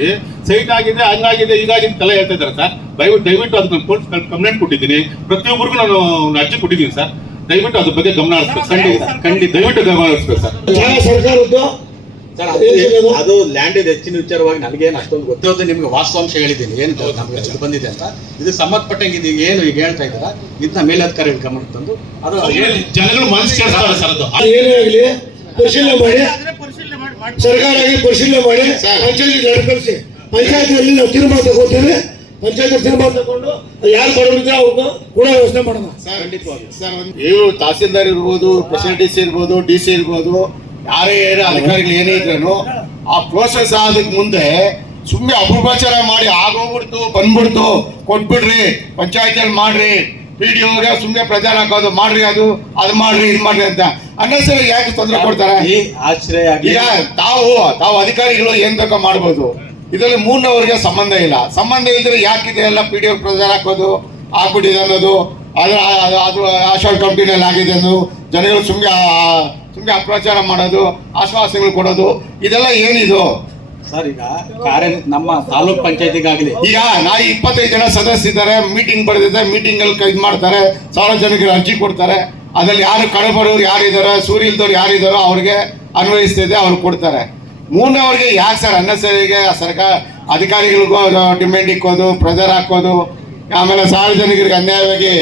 ಸೈಟ್ ಆಗಿದೆ, ಹಂಗಾಗಿದೆ, ಹೀಗಾಗಿದೆ ತಲೆ ಹೇಳ್ತಾ ಇದ್ದಾರೆ ಸರ್. ದಯವಿಟ್ಟು ಅದಕ್ಕೆ ನಾನು ಪೊಲೀಸ್ ಕಂಪ್ಲೇಂಟ್ ಕೊಟ್ಟಿದ್ದೀನಿ. ಪ್ರತಿಯೊಬ್ಬರಿಗೂ ನಾನು ಅರ್ಜಿ ಕೊಟ್ಟಿದ್ದೀನಿ ಸರ್. ದಯವಿಟ್ಟು ಅದ್ರ ಬಗ್ಗೆ ಗಮನ ಹರಿಸ್ಬೇಕು. ಖಂಡಿತ ದಯವಿಟ್ಟು ಗಮನ ಹರಿಸ್ಬೇಕು ಸರ್. ಸರ್ಕಾರದ್ದು ಸರ್ ಅದು ಲ್ಯಾಂಡ್ ಹೆಚ್ಚಿನ ವಿಚಾರವಾಗಿ ನನಗೇನು ಅಷ್ಟೊಂದು ಗೊತ್ತಿರೋದು, ನಿಮ್ಗೆ ವಾಸ್ತವಾಂಶ ಹೇಳಿದ್ದೀನಿ ಏನು ನಮ್ಗೆ ಇದು ಬಂದಿದೆ ಅಂತ. ಇದು ಸಂಬಂಧಪಟ್ಟಂಗೆ ಇದು ಏನು ಈಗ ಹೇಳ್ತಾ ಇದ್ದೀರಾ ಇದನ್ನ ಮೇಲಧಿಕಾರಿಗಳ ಗಮನಕ್ಕೆ ತಂದು ಅದು ಜನಗಳು ಮನಸ್ಸು ಕೇಳಿಸ್ತಾರೆ ಸರ್. ಅದು ಏನೇ ಆಗಲಿ ಪರಿಶೀಲನೆ ಮಾಡಿ, ಸರ್ಕಾರ ಪರಿಶೀಲನೆ ಮಾಡಿ ಪಂಚಾಯತಿ ನಡ್ಕಳಿಸಿ. ಪಂಚಾಯತಿಯಲ್ಲಿ ನಾವು ತೀರ್ಮಾನ ತಗೋತೇವೆ. ಪಂಚಾಯತ್ ತೀರ್ಮಾನ ತಗೊಂಡು ಯಾರು ಬಡವರಿದ್ರೆ ಅವ್ರನ್ನ ಕೂಡ ವ್ಯವಸ್ಥೆ ಮಾಡೋಣ. ಇವರು ತಹಸೀಲ್ದಾರ್ ಇರ್ಬೋದು, ಪ್ರೆಸಿಡೆಂಟ್ DC ಇರ್ಬೋದು, DC ಇರ್ಬೋದು, ಯಾರೇ ಅಧಿಕಾರಿಗಳು ಏನೇ ಇದ್ರೂ ಆ ಪ್ರೋಸೆಸ್ ಆದಕ್ಕೆ ಮುಂದೆ ಸುಮ್ಮನೆ ಅಪಪ್ರಚಾರ ಮಾಡಿ ಆಗೋಗ್ಬಿಡ್ತು ಬಂದ್ಬಿಡ್ತು ಕೊಟ್ಬಿಡ್ರಿ ಪಂಚಾಯತಿಯಲ್ಲಿ ಮಾಡ್ರಿ PDOಗೆ ಸುಮ್ಮನೆ ಪ್ರಚಾರ ಹಾಕೋದು, ಮಾಡ್ರಿ ಅದು ಮಾಡ್ರಿ ಇದು ಮಾಡ್ರಿ ಅಂತ ಅನ್ನಸರಿ ಯಾಕೆ ತೊಂದರೆ ಕೊಡ್ತಾರೆ? ಈ ಆಶ್ರಯ ಈಗ ತಾವು ಅಧಿಕಾರಿಗಳು ಏನ್ ಬೇಕೋ ಮಾಡ್ಬೋದು. ಇದರಲ್ಲಿ ಮೂರನವ್ರಿಗೆ ಸಂಬಂಧ ಇಲ್ಲ. ಸಂಬಂಧ ಇದ್ರೆ ಯಾಕಿದೆ ಎಲ್ಲ PDO ಪ್ರಚಾರ ಹಾಕೋದು, ಆಗ್ಬಿಟ್ಟಿದೆ ಅನ್ನೋದು, ಅದು ಆಶ್ವಾಸ ಕಂಪ್ನಿನಲ್ಲಿ ಆಗಿದೆ ಅನ್ನೋದು, ಜನಗಳು ಸುಮ್ಮನೆ ಅಪ್ರಚಾರ ಮಾಡೋದು, ಆಶ್ವಾಸನೆಗಳು ಕೊಡೋದು, ಇದೆಲ್ಲ ಏನಿದು ಸರ್? ಈಗ ನಮ್ಮ ತಾಲೂಕ್ ಪಂಚಾಯತಿಗಾಗಲಿ ಈಗ 25 ಜನ ಸದಸ್ಯರಿದ್ದಾರೆ, ಮೀಟಿಂಗ್ ಬರೆದಿದೆ, ಮೀಟಿಂಗ್ ಅಲ್ಲಿ ಇದು ಮಾಡ್ತಾರೆ, ಸಾರ್ವಜನಿಕರು ಅರ್ಜಿ ಕೊಡ್ತಾರೆ. ಅದ್ರಲ್ಲಿ ಯಾರು ಕಡಬಡವ್ರು ಯಾರಿದಾರೋ, ಸೂರ್ಯ ಇಲ್ದವ್ರು ಯಾರಿದಾರೋ ಅವ್ರಿಗೆ ಅನ್ವಯಿಸ್ತಿದೆ, ಅವ್ರು ಕೊಡ್ತಾರೆ. ಮೂರನೇವ್ರಿಗೆ ಯಾಕೆ ಸರ್ ಅನ್ನಸರಿಗೆ ಸರ್ಕಾರ ಅಧಿಕಾರಿಗಳಿಗೂ ಡಿಮ್ಯಾಂಡ್ ಇಕ್ಕೋದು, ಪ್ರೆಜರ್ ಹಾಕೋದು, ಆಮೇಲೆ ಸಾರ್ವಜನಿಕರಿಗೆ ಅನ್ಯಾಯವಾಗಿ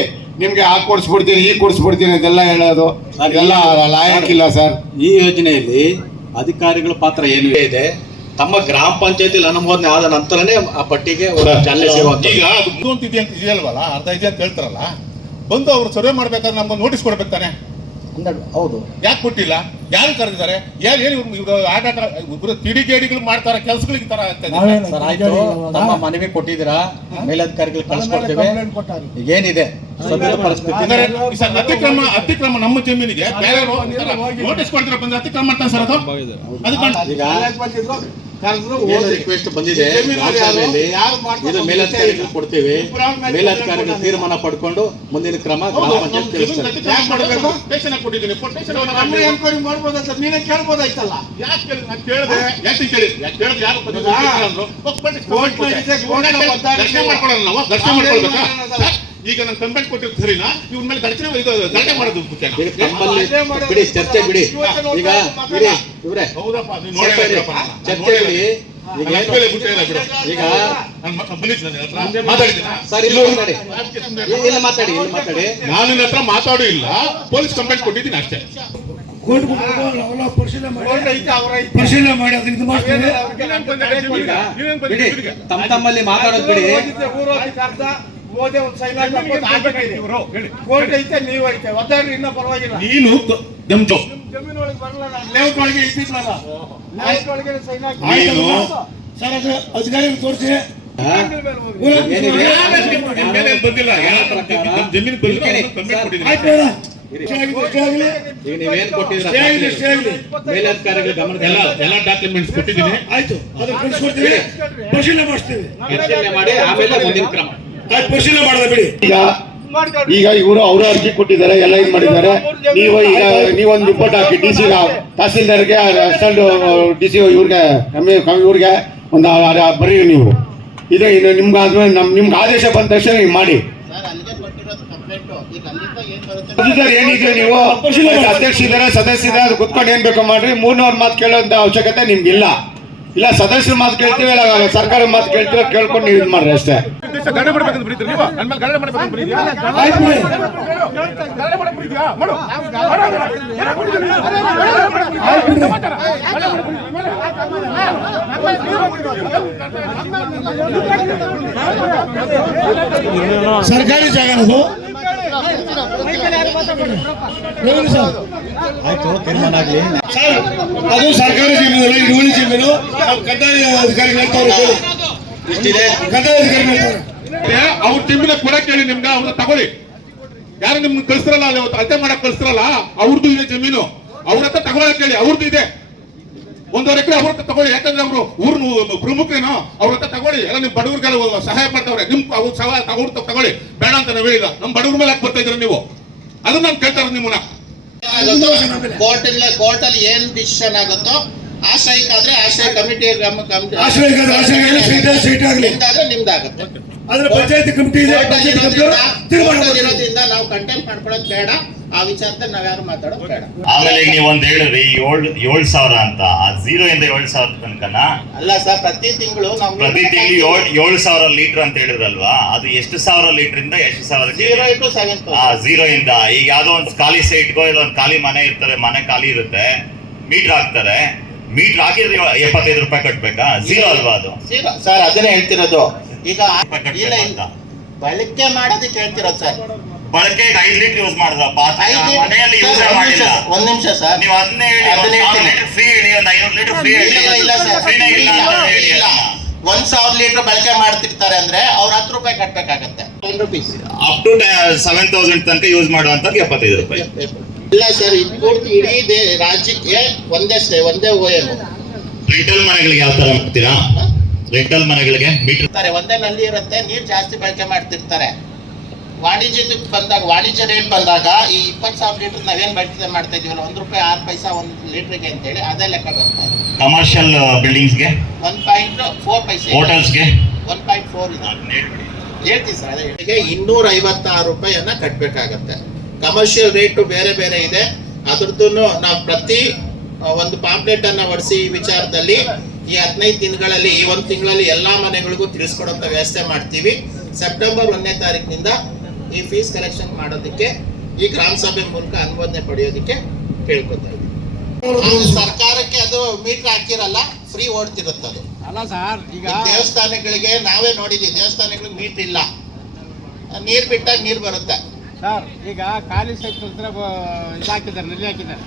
ನಿಮ್ಗೆ ಕೊಡಿಸ್ಬಿಡ್ತೀನಿ, ಕೊಡಿಸ್ಬಿಡ್ತೀನಿ ಇದೆಲ್ಲ ಹೇಳೋದು, ಇದೆಲ್ಲ ಲಾಯಕ್ಕಿಲ್ಲ ಸರ್. ಈ ಯೋಜನೆಯಲ್ಲಿ ಅಧಿಕಾರಿಗಳ ಪಾತ್ರ ಏನು ಇದೆ? ತಮ್ಮ ಗ್ರಾಮ ಪಂಚಾಯತಿ ಅನುಮೋದನೆ ಆದ ನಂತರನೇ ಆ ಪಟ್ಟಿಗೆ ಚಾಲನೆ ಸಿಗುವಂತ. ಈಗ ಅದು ಮುಂದೆ ಅಂತ ಇದೆಯಲ್ವಲ್ಲ, ಅರ್ಧ ಇದೆ ಅಂತ ಹೇಳ್ತಾರಲ್ಲ, ಬಂದು ಅವ್ರು ಸರ್ವೆ ಮಾಡ್ಬೇಕಾದ್ರೆ ನಮ್ಗೆ ನೋಟಿಸ್ ಕೊಡ್ಬೇಕು ತಾನೆ? ಹೌದು, ಯಾಕೆ ಕೊಟ್ಟಿಲ್ಲ? ಯಾರು ಕರೆದಿದ್ದಾರೆ? ಇವರು ಆಡಾಟ ಕಿಡಿಗೇಡಿಗಳು ಮಾಡ್ತಾರೆ, ಕೆಲಸಗಳಿಗೆ ತರ ಸರ್ ಆಯ್ತು, ತಮ್ಮ ಮನವಿ ಕೊಟ್ಟಿದ್ದೀರಾ, ಮೇಲಧಿಕಾರಿಗಳು ಕಳಿಸ್ಕೊಡ್ತೇವೆ. ಈಗೇನಿದೆ ಸದ್ಯದ ಪರಿಸ್ಥಿತಿ ಅತಿಕ್ರಮ ನಮ್ಮ ಜಮೀನಿಗೆ ಬೇರೆ ನೋಟಿಸ್ ಕೊಡ್ತಾರೆ, ಬಂದ್ರೆ ಅತಿಕ್ರಮ ಮಾಡ್ತಾರೆ ಸರ್. ಅದು ಈಗ ರಿಕ್ವೆಸ್ಟ್ ಬಂದಿದೆ, ಇದು ಮೇಲಧಿಕಾರಿಗಳು ಕೊಡ್ತೀವಿ, ಮೇಲಧಿಕಾರಿಗಳು ತೀರ್ಮಾನ ಪಡ್ಕೊಂಡು ಮುಂದಿನ ಕ್ರಮ ಗ್ರಾಮ ಪಂಚಾಯತ್ ತಿಳಿಸ್ತಾರೆ. ನೀನೇ ಕೇಳ್ಬೋದಾಯ್ತಲ್ಲ. ಈಗ ನಾನು ಕಂಪ್ಲೇಂಟ್ ಕೊಟ್ಟಿರ್ತೀವಿ ಸರಿನಾ? ಇವ್ರ ಮೇಲೆ ಗಲಾಟೆ ಮಾಡೋದು ಬಿಡಿ, ಚರ್ಚೆ ಬಿಡಿ. ಈಗ ಇವ್ರೆ ಹೌದಪ್ಪ, ಚರ್ಚೆ ಬಿಡಿ. ಈಗ ಸರ್ ಇಲ್ಲಿ ಮಾತಾಡಿ, ನಾನು ನಿನ್ನ ಹತ್ರ ಮಾತಾಡೂ ಇಲ್ಲ, ಪೊಲೀಸ್ ಕಂಪ್ಲೇಂಟ್ ಕೊಟ್ಟಿದ್ದೀನಿ ಅಷ್ಟೇ. ಪರಿಶೀಲನೆ ಮಾಡಿ ಅದನ್ನ ಇದು ಮಾಡ್ತೀವಿ. ಬಿಡಿ, ತಮ್ಮಲ್ಲಿ ಮಾತಾಡೋದು ಬಿಡಿ. ನೀನು ಸರ್ ಅದು ಅಧಿಕಾರಿಗಳು ತೋರಿಸಿ ಬಂದಿಲ್ಲ, ಜಮೀನು ಈಗ ನೀವೇನ್ ಕೊಟ್ಟಿದ್ರ ಮೇಲಧಿಕಾರಿಗಳ ಗಮನ ಎಲ್ಲ ಡಾಕ್ಯುಮೆಂಟ್ಸ್ ಕೊಟ್ಟಿದ್ದೀನಿ. ಆಯ್ತು, ಅದನ್ನ ಕಳಿಸ್ಕೊಡ್ತೀವಿ, ಪರಿಶೀಲನೆ ಮಾಡಿಸ್ತೀವಿ, ಪರಿಶೀಲನೆ ಮಾಡಿ ಆಮೇಲೆ ಮುಂದಿನ ಕ್ರಮ. ಪರಿಶೀಲನೆ ಮಾಡದ ಬಿಡಿ. ಈಗ ಇವರು ಅವರು ಅರ್ಜಿ ಕೊಟ್ಟಿದ್ದಾರೆ, ಎಲ್ಲ ಇದು ಮಾಡಿದ್ದಾರೆ. ನೀವೊಂದು ರಿಪೋರ್ಟ್ ಹಾಕಿ DC ತಹಸೀಲ್ದಾರ್ಗೆ, ಅಸಿಸ್ಟೆಂಟ್ DC ಇವ್ರಿಗೆ ಒಂದು ಬರೀ ನೀವು. ಇದು ನಿಮ್ಗೆ ಆದ್ಮೇಲೆ ನಿಮ್ಗೆ ಆದೇಶ ಬಂದ ತಕ್ಷಣ ನೀವು ಮಾಡಿ. ಏನಿದೆ ನೀವು ಅಧ್ಯಕ್ಷ ಇದ್ದಾರೆ, ಸದಸ್ಯ ಇದ್ದಾರೆ, ಅದು ಕುತ್ಕೊಂಡು ಏನ್ ಬೇಕೋ ಮಾಡ್ರಿ. ಮೂರನವ್ರ ಮಾತು ಕೇಳೋಂತ ಅವಶ್ಯಕತೆ ನಿಮ್ಗಿಲ್ಲ. ಇಲ್ಲ ಸದಸ್ಯರ ಮಾತು ಕೇಳ್ತೀವಿ, ಇಲ್ಲ ಸರ್ಕಾರ ಮಾತು ಕೇಳ್ತೀರ, ಕೇಳ್ಕೊಂಡು ನೀವು ಇದು ಮಾಡ್ರಿ ಅಷ್ಟೇ. ಸರ್ಕಾರಿ ಜಾಗ ಅದು. ಆಯ್ತು, ತೀರ್ಮಾನ ಆಗ್ಲಿ ಸರ್. ಅದು ಸರ್ಕಾರಿ ಜಮೀನು, ಹಿಡುವಳಿ ಜಮೀನು. ಕಂದಾಯ ಅಧಿಕಾರಿಗಳು ಹೇಳ್ತಾರೆ, ಕಂದಾಯ ಅಧಿಕಾರಿಗಳು ಹೇಳ್ತಾರೆ, ಅವ್ರ ಜಮೀನ ಕೊಡಕ್ಕೆ ಹೇಳಿ, ನಿಮ್ಗೆ ಅವ್ರನ್ನ ತಗೊಳ್ಳಿ. ಯಾರು ನಿಮ್ಗೆ ಕಳಿಸ್ತಾರಲ್ಲ, ಅಳತೆ ಮಾಡಕ್ ಕಳಿಸ್ತಾರಲ್ಲ, ಅವ್ರದ್ದು ಇದೆ ಜಮೀನು, ಅವ್ರ ಹತ್ರ ತಗೊಳಕ್ ಹೇಳಿ. ಅವ್ರದ್ದು ಇದೆ 1.5 ಎಕರೆ, ಅವ್ರ ಹತ್ರ ತಗೊಳ್ಳಿ. ಯಾಕಂದ್ರೆ ಅವರು ಊರ್ನು ಪ್ರಮುಖರೇನೋ, ಅವ್ರ ಹತ್ರ ತಗೊಳ್ಳಿ. ಎಲ್ಲ ನಿಮ್ ಬಡವ್ರಿಗೆಲ್ಲ ಸಹಾಯ ಮಾಡ್ತಾವ್ರೆ, ನಿಮ್ ಅವ್ರ ಸಹಾಯ ತಗೊಳ್ಳಿ, ಬೇಡ ಅಂತ ನಾವು ಹೇಳಿಲ್ಲ. ನಮ್ ಬಡವ್ರ ಮೇಲೆ ಯಾಕೆ ಬರ್ತಾ ಇದ್ರೆ ನೀವು? ಅದನ್ನ ನಾನು ಕೇಳ್ತಾ ಇರೋದು ನಿಮ್ಮನ್ನ. ಕೋರ್ಟಲ್ಲಿ ಏನ್ ಡಿಸಿಷನ್ ಆಗುತ್ತೋ, ಆಶ್ರಯಕ್ಕಾದ್ರೆ ಆಶ್ರಯ ಕಮಿಟಿ ನಿಮ್ದಾಗುತ್ತೆ. ಆದ್ರೆ ಪಂಚಾಯತಿ ಕಮಿಟಿ ಇದೆ, ಇರೋದ್ರಿಂದ ನಾವು ಕಂಟೆಂಟ್ ಮಾಡ್ಕೊಳ್ಳೋದು ಬೇಡ. ಆ ವಿಚಾರದಲ್ಲಿ ನಾವ್ಯಾರು ಮಾತಾಡೋದು ಬೇಡ. ಆಮೇಲೆ ನೀವು ಒಂದ್ ಹೇಳಿದ್ರಿ 7,000 ಅಂತ, 0 ಇಂದ 7,000 ತನಕನ ಅಲ್ಲ ಸರ್, ಪ್ರತಿ ತಿಂಗಳು 7,000 ಲೀಟರ್ ಅಂತ ಹೇಳಿದ್ರಲ್ವಾ? ಅದು ಎಷ್ಟು ಸಾವಿರ ಲೀಟರ್ ಇಂದ ಎಷ್ಟು ಸಾವಿರ? 0 ಇಂದ. ಈಗ ಯಾವ್ದೋ ಒಂದು ಖಾಲಿ ಸೈಟ್ಗೋ ಇಲ್ಲ ಒಂದು ಖಾಲಿ ಮನೆ ಇರ್ತಾರೆ, ಮನೆ ಖಾಲಿ ಇರುತ್ತೆ, ಮೀಟರ್ ಹಾಕ್ತಾರೆ. ಮೀಟರ್ ಹಾಕಿದ್ರೆ 75 ರೂಪಾಯಿ ಕಟ್ಬೇಕಾ? 0 ಅಲ್ವಾ ಅದು? ಸರ್ ಅದನ್ನೇ ಹೇಳ್ತಿರೋದು. ಈಗ ಬಳಕೆ ಮಾಡೋದಕ್ಕೆ ಹೇಳ್ತಿರೋದು ಸರ್. ಬಳಕೆಗೆ 5 ಲೀಟರ್ ಯೂಸ್ ಮಾಡಿದ್ರಪ್ಪ, ಮನೆಯಲ್ಲಿ ಯೂಸ್ ಮಾಡಿಲ್ಲ. ಒಂದ್ ನಿಮಿಷ ಸರ್, ನೀವು ಅದನ್ನೇ ಹೇಳಿ, ಫ್ರೀ ಹೇಳಿ, ಒಂದು 500 ಲೀಟರ್ ಫ್ರೀ ಹೇಳಿ. ಇಲ್ಲ ಸರ್, ಫ್ರೀನೇ ಇಲ್ಲ. 1,000 ಲೀಟರ್ ಬಳಕೆ ಮಾಡ್ತಿರ್ತಾರೆ ಅಂದ್ರೆ ಅವ್ರು 10 ರೂಪಾಯಿ ಕಟ್ಬೇಕಾಗತ್ತೆ. rupees. ಅಪ್ ಟು 7,000 ತನಕ ಯೂಸ್ ಮಾಡುವಂತ 75 ರೂಪಾಯಿ. ಇಲ್ಲ ಸರ್, ಇದು ಪೂರ್ತಿ ಇಡೀ ರಾಜ್ಯಕ್ಕೆ ಒಂದೇ OM. ರೆಂಟಲ್ ಮನೆಗಳಿಗೆ ಯಾವ ತರ ಮಾಡ್ತೀರಾ? ರೆಂಟಲ್ ಮನೆಗಳಿಗೆ ಮೀಟರ್ ಒಂದೇ ನಲ್ಲಿ ಇರುತ್ತೆ, ನೀರು ಜಾಸ್ತಿ ಬಳಕೆ ಮಾಡ್ತಿರ್ತಾರೆ. ವಾಣಿಜ್ಯಕ್ಕೆ ಬಂದಾಗ, ವಾಣಿಜ್ಯ ರೇಟ್ ಬಂದಾಗ ಈ 20,000 ಲೀಟರ್ ನಾವೇನು ಬಳಕೆ ಮಾಡ್ತಾ ಇದೀವಲ್ಲ, ₹1.06 1 ಲೀಟರ್ಗೆ ಅಂತೇಳಿ ಅದೇ ಲೆಕ್ಕ ಬರುತ್ತೆ. ಕಮರ್ಷಿಯಲ್ ಬಿಲ್ಡಿಂಗ್ಸ್ಗೆ 1.4 ಪೈಸೆ, ಹೋಟೆಲ್ಸ್ಗೆ 1.4 ಇದೆ. ಹೇಳ್ತೀವಿ ಸರ್, ಅದೇ ₹256 ಕಟ್ಟಬೇಕಾಗತ್ತೆ. ಕಮರ್ಷಿಯಲ್ ರೇಟು ಬೇರೆ ಬೇರೆ ಇದೆ. ಅದ್ರದ್ದು ನಾವು ಪ್ರತಿ ಒಂದು ಪಾಂಪ್ಲೆಟ್ ಅನ್ನ ಹೊಡಿಸಿ ಈ ವಿಚಾರದಲ್ಲಿ ಈ 15 ದಿನಗಳಲ್ಲಿ, ಈ 1 ತಿಂಗಳಲ್ಲಿ ಎಲ್ಲಾ ಮನೆಗಳಿಗೂ ತಿಳಿಸ್ಕೊಡುವಂತ ವ್ಯವಸ್ಥೆ ಮಾಡ್ತೀವಿ. ಸೆಪ್ಟೆಂಬರ್ 1ನೇ ತಾರೀಕಿನಿಂದ ಈ ಫೀಸ್ ಕಲೆಕ್ಷನ್ ಮಾಡೋದಕ್ಕೆ ಈ ಗ್ರಾಮ ಸಭೆ ಮೂಲಕ ಅನುಮೋದನೆ ಪಡೆಯೋದಕ್ಕೆ ಕೇಳ್ಕೊತಾ ಇದ್ದೀವಿ. ಸರ್ಕಾರಕ್ಕೆ ಅದು ಮೀಟರ್ ಹಾಕಿರಲ್ಲ, ಫ್ರೀ ಓಡ್ತಿರುತ್ತೆ ಅದು. ಅಲ್ಲ ಸರ್, ಈಗ ದೇವಸ್ಥಾನಗಳಿಗೆ ನಾವೇ ನೋಡಿದ್ವಿ, ದೇವಸ್ಥಾನಗಳಿಗೆ ಮೀಟರ್ ಇಲ್ಲ, ನೀರ್ ಬಿಟ್ಟಾಗ ನೀರ್ ಬರುತ್ತೆ ಸರ್. ಈಗ ಖಾಲಿ ಸೈಟ್ ಇದಾಕಿದ್ದಾರೆ, ನಲ್ಲಿ ಹಾಕಿದ್ದಾರೆ.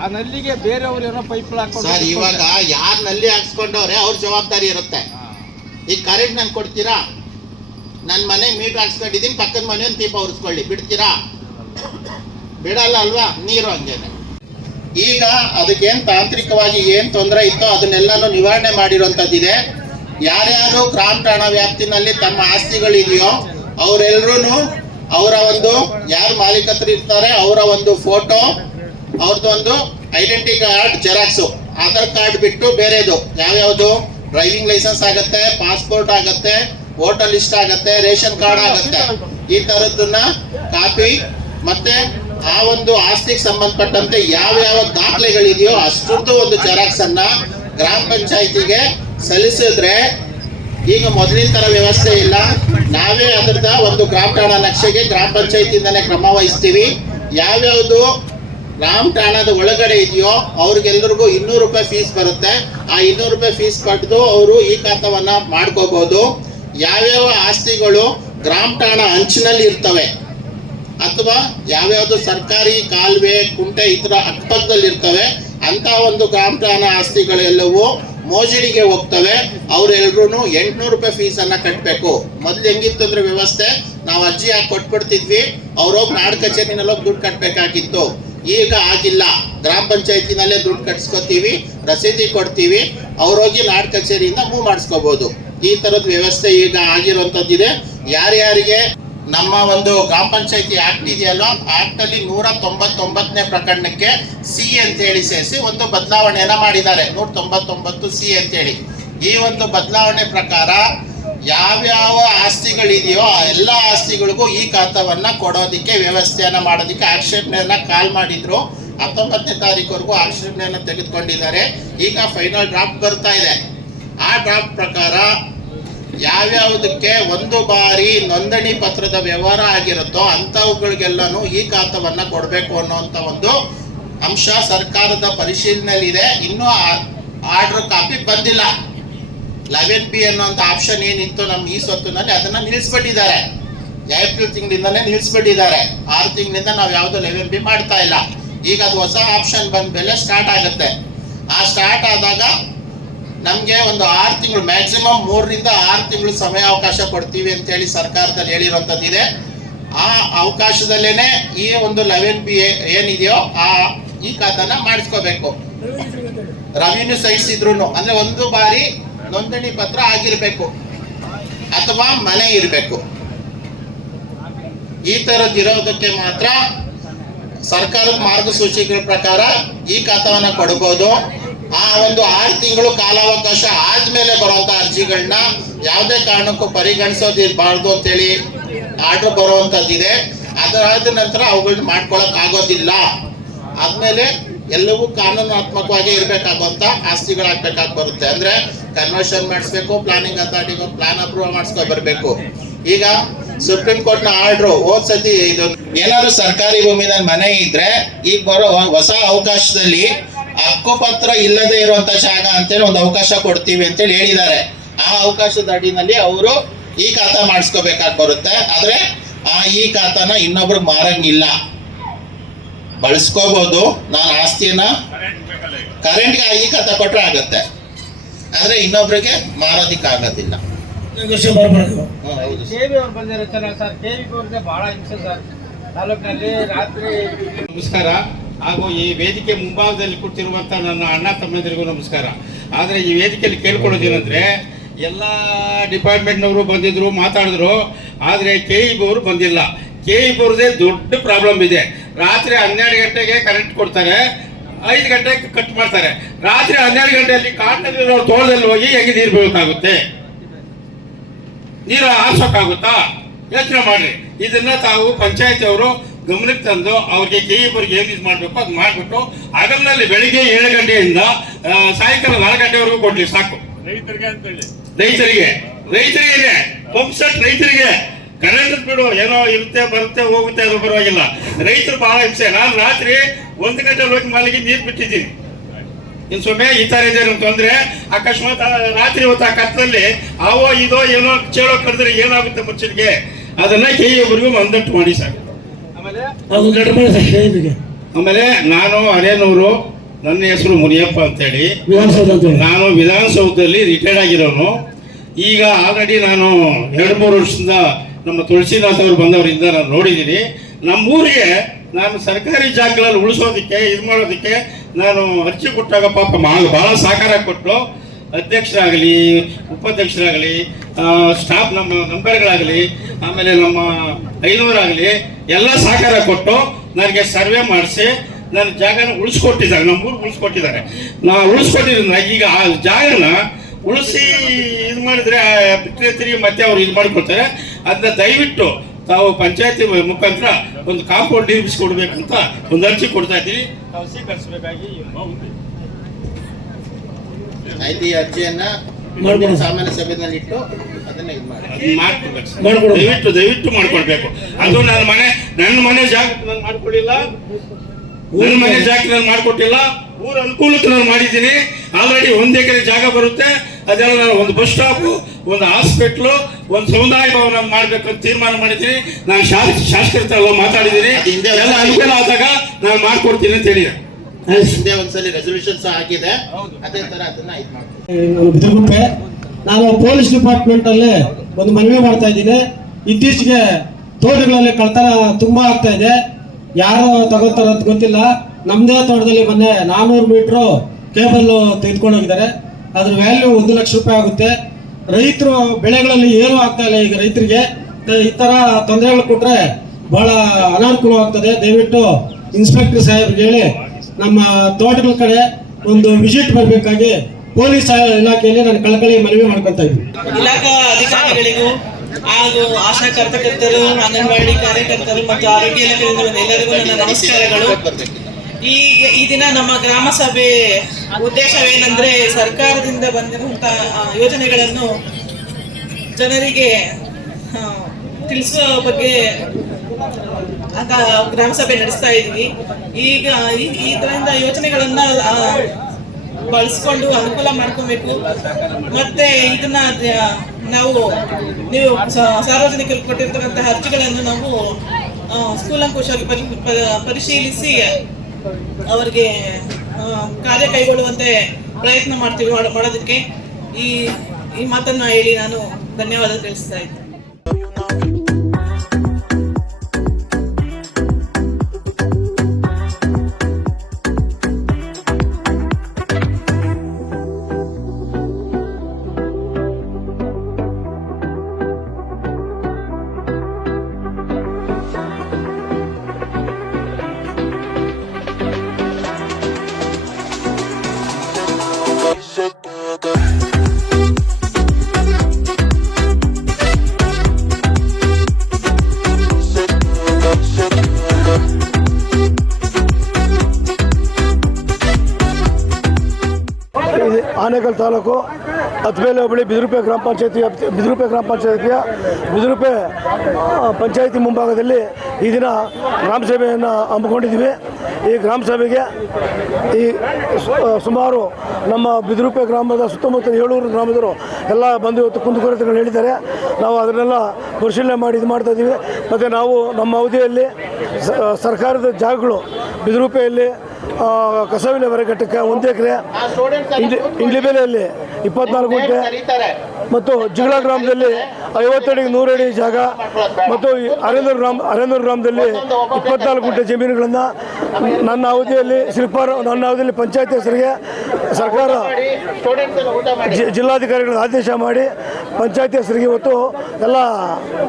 ಆ ನಲ್ಲಿಗೆ ಬೇರೆಯವ್ರು ಏನೋ ಪೈಪ್ ಹಾಕೊಂಡು ಸರ್, ಇವಾಗ ಯಾರು ನಲ್ಲಿ ಹಾಕ್ಸ್ಕೊಂಡವ್ರೆ ಅವ್ರ ಜವಾಬ್ದಾರಿ ಇರುತ್ತೆ. ಈಗ ಕರೆಂಟ್ ನನ್ ಕೊಡ್ತೀರಾ? ನನ್ನ ಮನೆ ಮೀಟರ್ ಹಾಕ್ಸ್ಕೊಂಡಿದ್ದೀನಿ, ಪಕ್ಕದ ಮನೆ ಒಂದು ದೀಪ ಉರಿಸ್ಕೊಳ್ಳಿ, ಬಿಡ್ತೀರಾ? ಬಿಡಲ್ಲ ಅಲ್ವಾ? ನೀರು ಹಂಗೇನೆ. ಈಗ ಅದಕ್ಕೇನು ತಾಂತ್ರಿಕವಾಗಿ ಏನು ತೊಂದರೆ ಇತ್ತೋ ಅದನ್ನೆಲ್ಲನೂ ನಿವಾರಣೆ ಮಾಡಿರುವಂಥದ್ದಿದೆ. ಯಾರ್ಯಾರು ಗ್ರಾಮ ಠಾಣಾ ವ್ಯಾಪ್ತಿನಲ್ಲಿ ತಮ್ಮ ಆಸ್ತಿಗಳಿದೆಯೋ ಅವರೆಲ್ಲರೂ ಅವರ ಒಂದು ಯಾರು ಮಾಲೀಕತ್ರು ಇರ್ತಾರೆ ಅವರ ಒಂದು ಫೋಟೋ, ಅವ್ರದ್ದೊಂದು identity card xerox, Aadhaar card ಬಿಟ್ಟು ಬೇರೆದು ಯಾವ್ಯಾವುದು ಡ್ರೈವಿಂಗ್ ಲೈಸೆನ್ಸ್ ಆಗತ್ತೆ, ಪಾಸ್ಪೋರ್ಟ್ ಆಗತ್ತೆ, ವೋಟರ್ ಲಿಸ್ಟ್ ಆಗತ್ತೆ, ರೇಷನ್ ಕಾರ್ಡ್ ಆಗತ್ತೆ, ಈ ತರದನ್ನ ಕಾಪಿ ಮತ್ತೆ ಆ ಒಂದು ಆಸ್ತಿಗೆ ಸಂಬಂಧಪಟ್ಟಂತೆ ಯಾವ್ಯಾವ ದಾಖಲೆಗಳಿದೆಯೋ ಅಷ್ಟರದ್ದು ಒಂದು ಜೆರಾಕ್ಸ್ ಅನ್ನ ಗ್ರಾಮ ಪಂಚಾಯತಿಗೆ ಸಲ್ಲಿಸಿದ್ರೆ, ಈಗ ಮೊದಲಿನ ತರ ವ್ಯವಸ್ಥೆ ಇಲ್ಲ. ನಾವೇ ಅದರದ ಒಂದು ಗ್ರಾಮ ಠಾಣಾ ನಕ್ಷೆಗೆ ಗ್ರಾಮ ಪಂಚಾಯತಿಯಿಂದನೇ ಕ್ರಮ ವಹಿಸ್ತೀವಿ. ಯಾವ್ಯಾವುದು ಗ್ರಾಮ ಠಾಣಾದ ಒಳಗಡೆ ಇದೆಯೋ ಅವ್ರಿಗೆಲ್ಲರಿಗೂ ₹200 ಫೀಸ್ ಬರುತ್ತೆ. ಆ ₹200 ಫೀಸ್ ಕಟ್ಟಿದು ಅವರು ಈ ಖಾತವನ್ನ ಮಾಡ್ಕೋಬಹುದು. ಯಾವ್ಯಾವ ಆಸ್ತಿಗಳು ಗ್ರಾಮ ಠಾಣಾ ಅಂಚಿನಲ್ಲಿ ಇರ್ತವೆ ಅಥವಾ ಯಾವ್ಯಾವ್ದು ಸರ್ಕಾರಿ ಕಾಲುವೆ, ಕುಂಟೆ ಈ ತರ ಅಕ್ಕಪಕ್ಕದಲ್ಲಿ ಇರ್ತವೆ ಅಂತ ಒಂದು ಗ್ರಾಮ ಠಾಣಾ ಆಸ್ತಿಗಳೆಲ್ಲವೂ ಮೋಜಡಿಗೆ ಹೋಗ್ತವೆ. ಅವರೆಲ್ಲರೂ ₹800 ಫೀಸ್ ಅನ್ನ ಕಟ್ಟಬೇಕು. ಮೊದ್ಲು ಹೆಂಗಿತ್ತು ಅಂದ್ರೆ ವ್ಯವಸ್ಥೆ, ನಾವು ಅರ್ಜಿ ಹಾಕಿ ಕೊಟ್ಬಿಡ್ತಿದ್ವಿ, ಅವ್ರೋಗಿ ನಾಡ ಕಚೇರಿನಲ್ಲಿ ಹೋಗಿ ದುಡ್ಡು ಕಟ್ಟಬೇಕಾಗಿತ್ತು. ಈಗ ಆಗಿಲ್ಲ, ಗ್ರಾಮ ಪಂಚಾಯತಿನಲ್ಲೇ ದುಡ್ಡು ಕಟ್ಸ್ಕೊತೀವಿ, ರಸೀದಿ ಕೊಡ್ತೀವಿ, ಅವ್ರೋಗಿ ನಾಡ ಕಚೇರಿಯಿಂದ ಮೂವ್ ಮಾಡಿಸ್ಕೋಬಹುದು. ಈ ತರದ ವ್ಯವಸ್ಥೆ ಈಗ ಆಗಿರುವಂತದ್ದಿದೆ. ಯಾರ್ಯಾರಿಗೆ ನಮ್ಮ ಒಂದು ಗ್ರಾಮ ಪಂಚಾಯತಿ ಆಕ್ಟ್ ಇದೆಯಲ್ಲ, ಆಕ್ಟ್ ಅಲ್ಲಿ 199ನೇ ಪ್ರಕರಣಕ್ಕೆ ಸಿ ಅಂತ ಹೇಳಿ ಸೇರಿಸಿ ಒಂದು ಬದಲಾವಣೆಯನ್ನ ಮಾಡಿದ್ದಾರೆ, 199C ಅಂತೇಳಿ. ಈ ಒಂದು ಬದಲಾವಣೆ ಪ್ರಕಾರ ಯಾವ್ಯಾವ ಆಸ್ತಿಗಳಿದೆಯೋ ಆ ಎಲ್ಲ ಆಸ್ತಿಗಳಿಗೂ ಈ ಖಾತವನ್ನ ಕೊಡೋದಿಕ್ಕೆ ವ್ಯವಸ್ಥೆಯನ್ನ ಮಾಡೋದಿಕ್ಕೆ ಆಕ್ಷೇಪಣೆಯನ್ನ ಕಾಲ್ ಮಾಡಿದ್ರು. 19ನೇ ತಾರೀಕುವರೆಗೂ ಆಕ್ಷೇಪಣೆಯನ್ನ ತೆಗೆದುಕೊಂಡಿದ್ದಾರೆ. ಈಗ ಫೈನಲ್ ಡ್ರಾಫ್ಟ್ ಬರ್ತಾ ಇದೆ. ಆ ಡ್ರಾಫ್ಟ್ ಪ್ರಕಾರ ಯಾವ್ಯಾವುದಕ್ಕೆ ಒಂದು ಬಾರಿ ನೋಂದಣಿ ಪತ್ರದ ವ್ಯವಹಾರ ಆಗಿರುತ್ತೋ ಅಂಥವುಗಳಿಗೆಲ್ಲನೂ ಈ ಖಾತವನ್ನ ಕೊಡಬೇಕು ಅನ್ನೋಂಥ ಒಂದು ಅಂಶ ಸರ್ಕಾರದ ಪರಿಶೀಲನೆಯಲ್ಲಿದೆ. ಇನ್ನೂ ಆರ್ಡರ್ ಕಾಪಿ ಬಂದಿಲ್ಲ. 11B ಅನ್ನೋಂಥ ಆಪ್ಷನ್ ಏನಿತ್ತು ನಮ್ಮ ಈ ಸ್ವತ್ತಿನಲ್ಲಿ ಅದನ್ನ ನಿಲ್ಲಿಸ್ಬಿಟ್ಟಿದ್ದಾರೆ. ಏಪ್ರಿಲ್ ತಿಂಗಳಿಂದನೇ ನಿಲ್ಲಿಸ್ಬಿಟ್ಟಿದ್ದಾರೆ. 6 ತಿಂಗಳಿಂದ ನಾವು ಯಾವುದು 11B ಮಾಡ್ತಾ ಇಲ್ಲ. ಈಗ ಅದು ಹೊಸ ಆಪ್ಷನ್ ಬಂದ ಮೇಲೆ ಸ್ಟಾರ್ಟ್ ಆಗುತ್ತೆ. ಆ ಸ್ಟಾರ್ಟ್ ಆದಾಗ ನಮಗೆ ಒಂದು 6 ತಿಂಗಳು, ಮ್ಯಾಕ್ಸಿಮಮ್ 3 ರಿಂದ 6 ತಿಂಗಳು ಸಮಯಾವಕಾಶ ಕೊಡ್ತೀವಿ ಅಂತ ಹೇಳಿ ಸರ್ಕಾರದಲ್ಲಿ ಹೇಳಿರುವಂಥದ್ದಿದೆ. ಆ ಅವಕಾಶದಲ್ಲೇನೆ ಈ ಒಂದು 11B ಏನಿದೆಯೋ ಈ ಖಾತನ ಮಾಡಿಸ್ಕೋಬೇಕು. ರೆವಿನ್ಯೂ ಸೈಟ್ಸ್ ಇದ್ರು ಅಂದ್ರೆ ಒಂದು ಬಾರಿ ನೋಂದಣಿ ಪತ್ರ ಆಗಿರ್ಬೇಕು ಅಥವಾ ಮನೆ ಇರಬೇಕು. ಈ ತರದಿರೋದಕ್ಕೆ ಮಾತ್ರ ಸರ್ಕಾರದ ಮಾರ್ಗಸೂಚಿಗಳ ಪ್ರಕಾರ ಈ ಖಾತವನ್ನ ಕೊಡಬಹುದು. ಆ ಒಂದು 6 ತಿಂಗಳು ಕಾಲಾವಕಾಶ ಆದ್ಮೇಲೆ ಬರುವಂತ ಅರ್ಜಿಗಳನ್ನ ಯಾವುದೇ ಕಾರಣಕ್ಕೂ ಪರಿಗಣಿಸೋದಿರಬಾರ್ದು ಅಂತೇಳಿ ಆರ್ಡರ್ ಬರುವಂತದ್ದಿದೆ. ಅದಾದ ನಂತರ ಅವುಗಳನ್ನ ಮಾಡ್ಕೊಳಕ್ ಆಗೋದಿಲ್ಲ. ಆದ್ಮೇಲೆ ಎಲ್ಲವೂ ಕಾನೂನಾತ್ಮಕವಾಗಿ ಇರ್ಬೇಕಾಗುವಂತ ಆಸ್ತಿಗಳಾಗ್ಬೇಕಾಗಿ ಬರುತ್ತೆ. ಅಂದ್ರೆ ಕನ್ವರ್ಷನ್ ಮಾಡಿಸ್ಬೇಕು, ಪ್ಲಾನಿಂಗ್ ಅಥಾರಿಟಿಗೆ ಪ್ಲಾನ್ ಅಪ್ರೂವ್ ಮಾಡಿಸ್ಕೊ ಬರ್ಬೇಕು. ಈಗ ಸುಪ್ರೀಂ ಕೋರ್ಟ್ ನ ಆರ್ಡರ್ ಹೋದ್ ಸತಿ ಇದು ಏನಾದ್ರು ಸರ್ಕಾರಿ ಭೂಮಿನಲ್ಲಿ ಮನೆ ಇದ್ರೆ ಈಗ ಬರೋ ಹೊಸ ಅವಕಾಶದಲ್ಲಿ ಹಕ್ಕುಪತ್ರ ಇಲ್ಲದೆ ಇರುವಂತ ಜಾಗ ಅಂತೇಳಿ ಒಂದು ಅವಕಾಶ ಕೊಡ್ತೀವಿ ಅಂತೇಳಿ ಹೇಳಿದ್ದಾರೆ. ಆ ಅವಕಾಶದ ಅಡಿನಲ್ಲಿ ಅವರು ಈ ಖಾತ ಮಾಡಿಸ್ಕೋಬೇಕಾಗಿ ಬರುತ್ತೆ. ಆದ್ರೆ ಈ ಖಾತಾನ ಇನ್ನೊಬ್ರಿಗೆ ಮಾರಂಗಿಲ್ಲ, ಬಳಸ್ಕೋಬಹುದು. ನಾನು ಆಸ್ತಿಯನ್ನ ಕರೆಂಟ್ಗೆ ಈ ಖಾತ ಕೊಟ್ರೆ ಆಗತ್ತೆ, ಆದ್ರೆ ಇನ್ನೊಬ್ರಿಗೆ ಮಾರೋದಿಕ್ ಆಗೋದಿಲ್ಲ. ಬರಬಾರ್ದು. ಹೌದು ಸರ್. KV ಅವ್ರು ಬಂದಿರೋ ಚೆನ್ನಾಗಿ ಸರ್. KV ಅವ್ರದ್ದೇ ಬಹಳ ಹಿಂಸೆ ಸರ್ ತಾಲೂಕಿನಲ್ಲಿ ರಾತ್ರಿ. ನಮಸ್ಕಾರ. ಹಾಗೂ ಈ ವೇದಿಕೆ ಮುಂಭಾಗದಲ್ಲಿ ಕೂತಿರುವಂಥ ನನ್ನ ಅಣ್ಣ ತಮ್ಮಂದಿರಿಗೂ ನಮಸ್ಕಾರ. ಆದರೆ ಈ ವೇದಿಕೆಯಲ್ಲಿ ಕೇಳ್ಕೊಳ್ಳೋದೇನೆಂದರೆ, ಎಲ್ಲ ಡಿಪಾರ್ಟ್ಮೆಂಟ್ನವರು ಬಂದಿದ್ರು, ಮಾತಾಡಿದ್ರು, ಆದರೆ KEB ಅವರು ಬಂದಿಲ್ಲ. KEB ಅವ್ರದ್ದೇ ದೊಡ್ಡ ಪ್ರಾಬ್ಲಮ್ ಇದೆ. ರಾತ್ರಿ 12 ಗಂಟೆಗೆ ಕರೆಂಟ್ ಕೊಡ್ತಾರೆ, 5 ಗಂಟೆಗೆ ಕಟ್ ಮಾಡ್ತಾರೆ. ರಾತ್ರಿ 12 ಗಂಟೆಯಲ್ಲಿ ಕಾಡಿನಲ್ಲಿರೋ ತೋಟದಲ್ಲಿ ಹೋಗಿ ಹೆಂಗೆ ನೀರು ಬೀಳೋಕ್ಕಾಗುತ್ತೆ? ನೀರು ಹಾರ್ಸೋಕ್ಕಾಗುತ್ತಾ? ಯೋಚನೆ ಮಾಡಿರಿ. ಇದನ್ನ ತಾವು ಪಂಚಾಯತಿ ಅವರು ಗಮನಕ್ಕೆ ತಂದು ಅವ್ರಿಗೆ KEB ಅವ್ರಿಗೆ ಏನು ಇದು ಮಾಡಬೇಕು ಅದು ಮಾಡಿಬಿಟ್ಟು ಹಗಲಿನಲ್ಲಿ ಬೆಳಿಗ್ಗೆ 7 ಗಂಟೆಯಿಂದ ಸಾಯಂಕಾಲ 4 ಗಂಟೆವರೆಗೂ ಕೊಡ್ಲಿ ಸಾಕು. ರೈತರಿಗೆ ಪಂಪ್ ಸೆಟ್ ರೈತರಿಗೆ ಕರೆಂಟ್ ಬಿಡು, ಏನೋ ಇರುತ್ತೆ ಬರುತ್ತೆ ಹೋಗುತ್ತೆ, ಅದು ಪರವಾಗಿಲ್ಲ. ರೈತರು ಬಹಳ ಹಿಂಸೆ. ನಾನು ರಾತ್ರಿ 1 ಗಂಟೆ ಹೋಗಿ ಮಲ್ಲಿಗೆ ನೀರು ಬಿಟ್ಟಿದ್ದೀನಿ. ಇನ್ನು ಸುಮ್ಮನೆ ಈ ಥರ ಇದೆ ತೊಂದರೆ. ಅಕಸ್ಮಾತ್ ರಾತ್ರಿ ಹೊತ್ತು ಆ ಕತ್ತಲ್ಲಿ ಅವೋ ಇದೋ ಏನೋ ಚೇಳೋ ಕರೆದ್ರೆ ಏನಾಗುತ್ತೆ ಮನುಷ್ಯನಿಗೆ, ಅದನ್ನ KEB ಅವ್ರಿಗೂ ಮಂದಟ್ಟು ಮಾಡಿ ಸಾಕು. ಆಮೇಲೆ ನಾನು ಅರೇನೂರು, ನನ್ನ ಹೆಸರು ಮುನಿಯಪ್ಪ ಅಂತೇಳಿ, ನಾನು ವಿಧಾನಸೌಧದಲ್ಲಿ ರಿಟೈರ್ಡ್ ಆಗಿರೋನು. ಈಗ ಆಲ್ರೆಡಿ ನಾನು 2-3 ವರ್ಷದಿಂದ ನಮ್ಮ ತುಳಸಿನಾಥ್ ಅವರು ಬಂದವರಿಂದ ನಾನು ನೋಡಿದ್ದೀನಿ. ನಮ್ಮೂರಿಗೆ ನಾನು ಸರ್ಕಾರಿ ಜಾಗಗಳಲ್ಲಿ ಉಳಿಸೋದಕ್ಕೆ ಇದು ಮಾಡೋದಕ್ಕೆ ನಾನು ಅರ್ಜಿ ಕೊಟ್ಟಾಗ ಪಾಪ ಭಾಳ ಸಹಕಾರ ಕೊಟ್ಟು, ಅಧ್ಯಕ್ಷರಾಗಲಿ ಉಪಾಧ್ಯಕ್ಷರಾಗಲಿ ಸ್ಟಾಫ್ ನಮ್ಮ ಮೆಂಬರ್ಗಳಾಗಲಿ ಆಮೇಲೆ ನಮ್ಮ ಐನೂರಾಗಲಿ ಎಲ್ಲ ಸಹಕಾರ ಕೊಟ್ಟು ನನಗೆ ಸರ್ವೆ ಮಾಡಿಸಿ ನನ್ನ ಜಾಗನ ಉಳಿಸ್ಕೊಟ್ಟಿದ್ದಾರೆ. ನಮ್ಮೂರು ಉಳಿಸ್ಕೊಟ್ಟಿದ್ದಾರೆ. ನಾವು ಉಳಿಸ್ಕೊಟ್ಟಿದ್ರೆ ಈಗ ಆ ಜಾಗನ ಉಳಿಸಿ ಇದು ಮಾಡಿದ್ರೆ ಬಿಟ್ಟರೆ ತಿರುಗಿ ಮತ್ತೆ ಅವ್ರು ಇದು ಮಾಡಿಕೊಡ್ತಾರೆ. ಅದನ್ನ ದಯವಿಟ್ಟು ತಾವು ಪಂಚಾಯತಿ ಮುಖಾಂತರ ಒಂದು ಕಾಂಪೌಂಡ್ ನಿರ್ಮಿಸಿಕೊಡ್ಬೇಕಂತ ಒಂದು ಅರ್ಜಿ ಕೊಡ್ತಾ ಇದ್ದೀವಿ. ತಾವು ಸ್ವೀಕರಿಸಬೇಕಾಗಿ ಆಯ್ತು. ಈ ಅರ್ಜಿಯನ್ನ ಸಾಮಾನ್ಯ ಸಭೆಯಲ್ಲಿ ಇಟ್ಟು ಅದನ್ನ ಇದು ಮಾಡ್ಕೊಡ್ಬೇಕು. ದಯವಿಟ್ಟು ಮಾಡ್ಕೊಡ್ಬೇಕು. ಅದು ನನ್ನ ಮನೆ ಜಾಗ ನಾನು ಮಾಡ್ಕೊಡಿಲ್ಲ, ನನ್ನ ಮನೆ ಜಾಗ ನಾನು ಮಾಡ್ಕೊಟ್ಟಿಲ್ಲ. ಊರ ಅನುಕೂಲಕ್ಕೆ ನಾನು ಮಾಡಿದ್ದೀನಿ. ಆಲ್ರೆಡಿ 1 ಎಕರೆ ಜಾಗ ಬರುತ್ತೆ. ಅದೆಲ್ಲ ನಾನು ಒಂದು ಬಸ್ ಸ್ಟಾಪ್, ಒಂದು ಹಾಸ್ಪಿಟ್ಲು, ಒಂದು ಸಮುದಾಯ ಭವನ ಮಾಡ್ಬೇಕಂತ ತೀರ್ಮಾನ ಮಾಡಿದ್ದೀನಿ. ನಾನು ಶಾಸಕರ ಹತ್ರ ಎಲ್ಲ ಮಾತಾಡಿದ್ದೀನಿ. ಎಲ್ಲ ಅನುಕೂಲ ಆದಾಗ ನಾನು ಮಾಡ್ಕೊಡ್ತೀನಿ ಅಂತ ಹೇಳಿದೆ. ಹಿಂದೆ ಒಂದ್ಸಲಿ ರೆಸಲ್ಯೂಷನ್ಸ್ ಆಗಿದೆ, ಅದೇ ತರ ಅದನ್ನ ಇದು ಮಾಡ್ತೀನಿ. ಬಿದಿರುಗುಪ್ಪೆ ನಾನು ಪೊಲೀಸ್ ಡಿಪಾರ್ಟ್ಮೆಂಟ್ ಅಲ್ಲಿ ಒಂದು ಮನವಿ ಮಾಡ್ತಾ ಇದ್ದೀನಿ. ಇತ್ತೀಚೆಗೆ ತೋಟಗಳಲ್ಲಿ ಕಳ್ತನ ತುಂಬಾ ಆಗ್ತಾ ಇದೆ. ಯಾರು ತಗೋತಾರ ಅಂತ ಗೊತ್ತಿಲ್ಲ. ನಮ್ದೇ ತೋಟದಲ್ಲಿ ಮೊನ್ನೆ 400 ಮೀಟ್ರು ಕೇಬಲ್ ತೆಗೆದುಕೊಂಡು ಹೋಗಿದ್ದಾರೆ. ಅದ್ರ ವ್ಯಾಲ್ಯೂ 1 ಲಕ್ಷ ರೂಪಾಯಿ ಆಗುತ್ತೆ. ರೈತರು ಬೆಳೆಗಳಲ್ಲಿ ಏನೂ ಆಗ್ತಾ ಇಲ್ಲ. ಈಗ ರೈತರಿಗೆ ಈ ತರ ತೊಂದರೆಗಳು ಕೊಟ್ರೆ ಬಹಳ ಅನಾನುಕೂಲವಾಗ್ತದೆ. ದಯವಿಟ್ಟು ಇನ್ಸ್ಪೆಕ್ಟರ್ ಸಾಹೇಬ್ರಿಗೆ ಹೇಳಿ ನಮ್ಮ ತೋಟಗಳ ಕಡೆ ಒಂದು ವಿಸಿಟ್ ಬರಬೇಕಾಗಿ ಪೊಲೀಸ್ ಇಲಾಖೆಯಲ್ಲಿ ನಾನು ಕಳಕಳಿ ಮನವಿ ಮಾಡ್ಕೊತಾ ಇದ್ದೀನಿ. ಇಲಾಖಾ ಅಧಿಕಾರಿಗಳಿಗೂ ಹಾಗೂ ಆಶಾ ಕಾರ್ಯಕರ್ತರು, ಅಂಗನವಾಡಿ ಕಾರ್ಯಕರ್ತರು ಮತ್ತು ಆರೋಗ್ಯ ಇಲಾಖೆಯಿಂದ ಎಲ್ಲರಿಗೂ ನನ್ನ ನಮಸ್ಕಾರಗಳು. ಈ ದಿನ ನಮ್ಮ ಗ್ರಾಮ ಸಭೆ ಉದ್ದೇಶವೇನೆಂದ್ರೆ, ಸರ್ಕಾರದಿಂದ ಬಂದಿರುವಂತಹ ಯೋಜನೆಗಳನ್ನು ಜನರಿಗೆ ತಿಳಿಸೋ ಬಗ್ಗೆ ಗ್ರಾಮ ಸಭೆ ನಡೆಸ್ತಾ ಇದ್ವಿ. ಈಗ ಇದರಿಂದ ಯೋಜನೆಗಳನ್ನ ಬಳಸ್ಕೊಂಡು ಅನುಕೂಲ ಮಾಡ್ಕೊಬೇಕು. ಮತ್ತೆ ಇದನ್ನ ನೀವು ಸಾರ್ವಜನಿಕರು ಕೊಟ್ಟಿರ್ತಕ್ಕಂತಹ ಅರ್ಜಿಗಳನ್ನು ನಾವು ಕೂಲಂಕುಷವಾಗಿ ಪರಿಶೀಲಿಸಿ ಅವರಿಗೆ ಕಾರ್ಯ ಕೈಗೊಳ್ಳುವಂತೆ ಪ್ರಯತ್ನ ಮಾಡ್ತೀವಿ ಮಾಡೋದಕ್ಕೆ. ಈ ಮಾತನ್ನ ಹೇಳಿ ನಾನು ಧನ್ಯವಾದ ತಿಳಿಸ್ತಾ ಇದ್ದೀನಿ. ಆನೇಕಲ್ ತಾಲೂಕು ಅತ್ಬೇಲೆ ಹೋಬಳಿ ಬಿದಿರುಪೆ ಗ್ರಾಮ ಪಂಚಾಯತಿಯ ಬಿದಿರುಪೆ ಪಂಚಾಯತಿ ಮುಂಭಾಗದಲ್ಲಿ ಈ ದಿನ ಗ್ರಾಮ ಸಭೆಯನ್ನು ಹಮ್ಮಿಕೊಂಡಿದ್ದೀವಿ. ಈ ಗ್ರಾಮ ಸಭೆಗೆ ಸುಮಾರು ನಮ್ಮ ಬಿದಿರುಪೆ ಗ್ರಾಮದ ಸುತ್ತಮುತ್ತ 700 ಗ್ರಾಮದವರು ಎಲ್ಲ ಬಂದು ಇವತ್ತು ಕುಂದುಕೊರತೆಗಳು ಹೇಳಿದ್ದಾರೆ. ನಾವು ಅದನ್ನೆಲ್ಲ ಪರಿಶೀಲನೆ ಮಾಡಿ ಇದು ಮಾಡ್ತಾಯಿದ್ದೀವಿ. ಮತ್ತು ನಾವು ನಮ್ಮ ಅವಧಿಯಲ್ಲಿ ಸರ್ಕಾರದ ಜಾಗಗಳು ಬಿದಿರುಪೆಯಲ್ಲಿ ಕಸ ವಿಲೇವಾರಿ ಘಟಕ 1 ಎಕರೆ, ಇಂಡ್ಲಿಬೇಲೆಯಲ್ಲಿ 24 ಗುಂಟೆ ಮತ್ತು ಜಿಗಳ ಗ್ರಾಮದಲ್ಲಿ 50 ಅಡಿಗೆ 100 ಅಡಿ ಜಾಗ ಮತ್ತು ಅರೇಂದ್ರ ಗ್ರಾಮದಲ್ಲಿ 24 ಗುಂಟೆ ಜಮೀನುಗಳನ್ನು ನನ್ನ ಅವಧಿಯಲ್ಲಿ ಪಂಚಾಯತ್ ಹೆಸರಿಗೆ ಸರ್ಕಾರ ಜಿಲ್ಲಾಧಿಕಾರಿಗಳ ಆದೇಶ ಮಾಡಿ ಪಂಚಾಯತ್ ಹೆಸರಿಗೆ ಇವತ್ತು ಎಲ್ಲ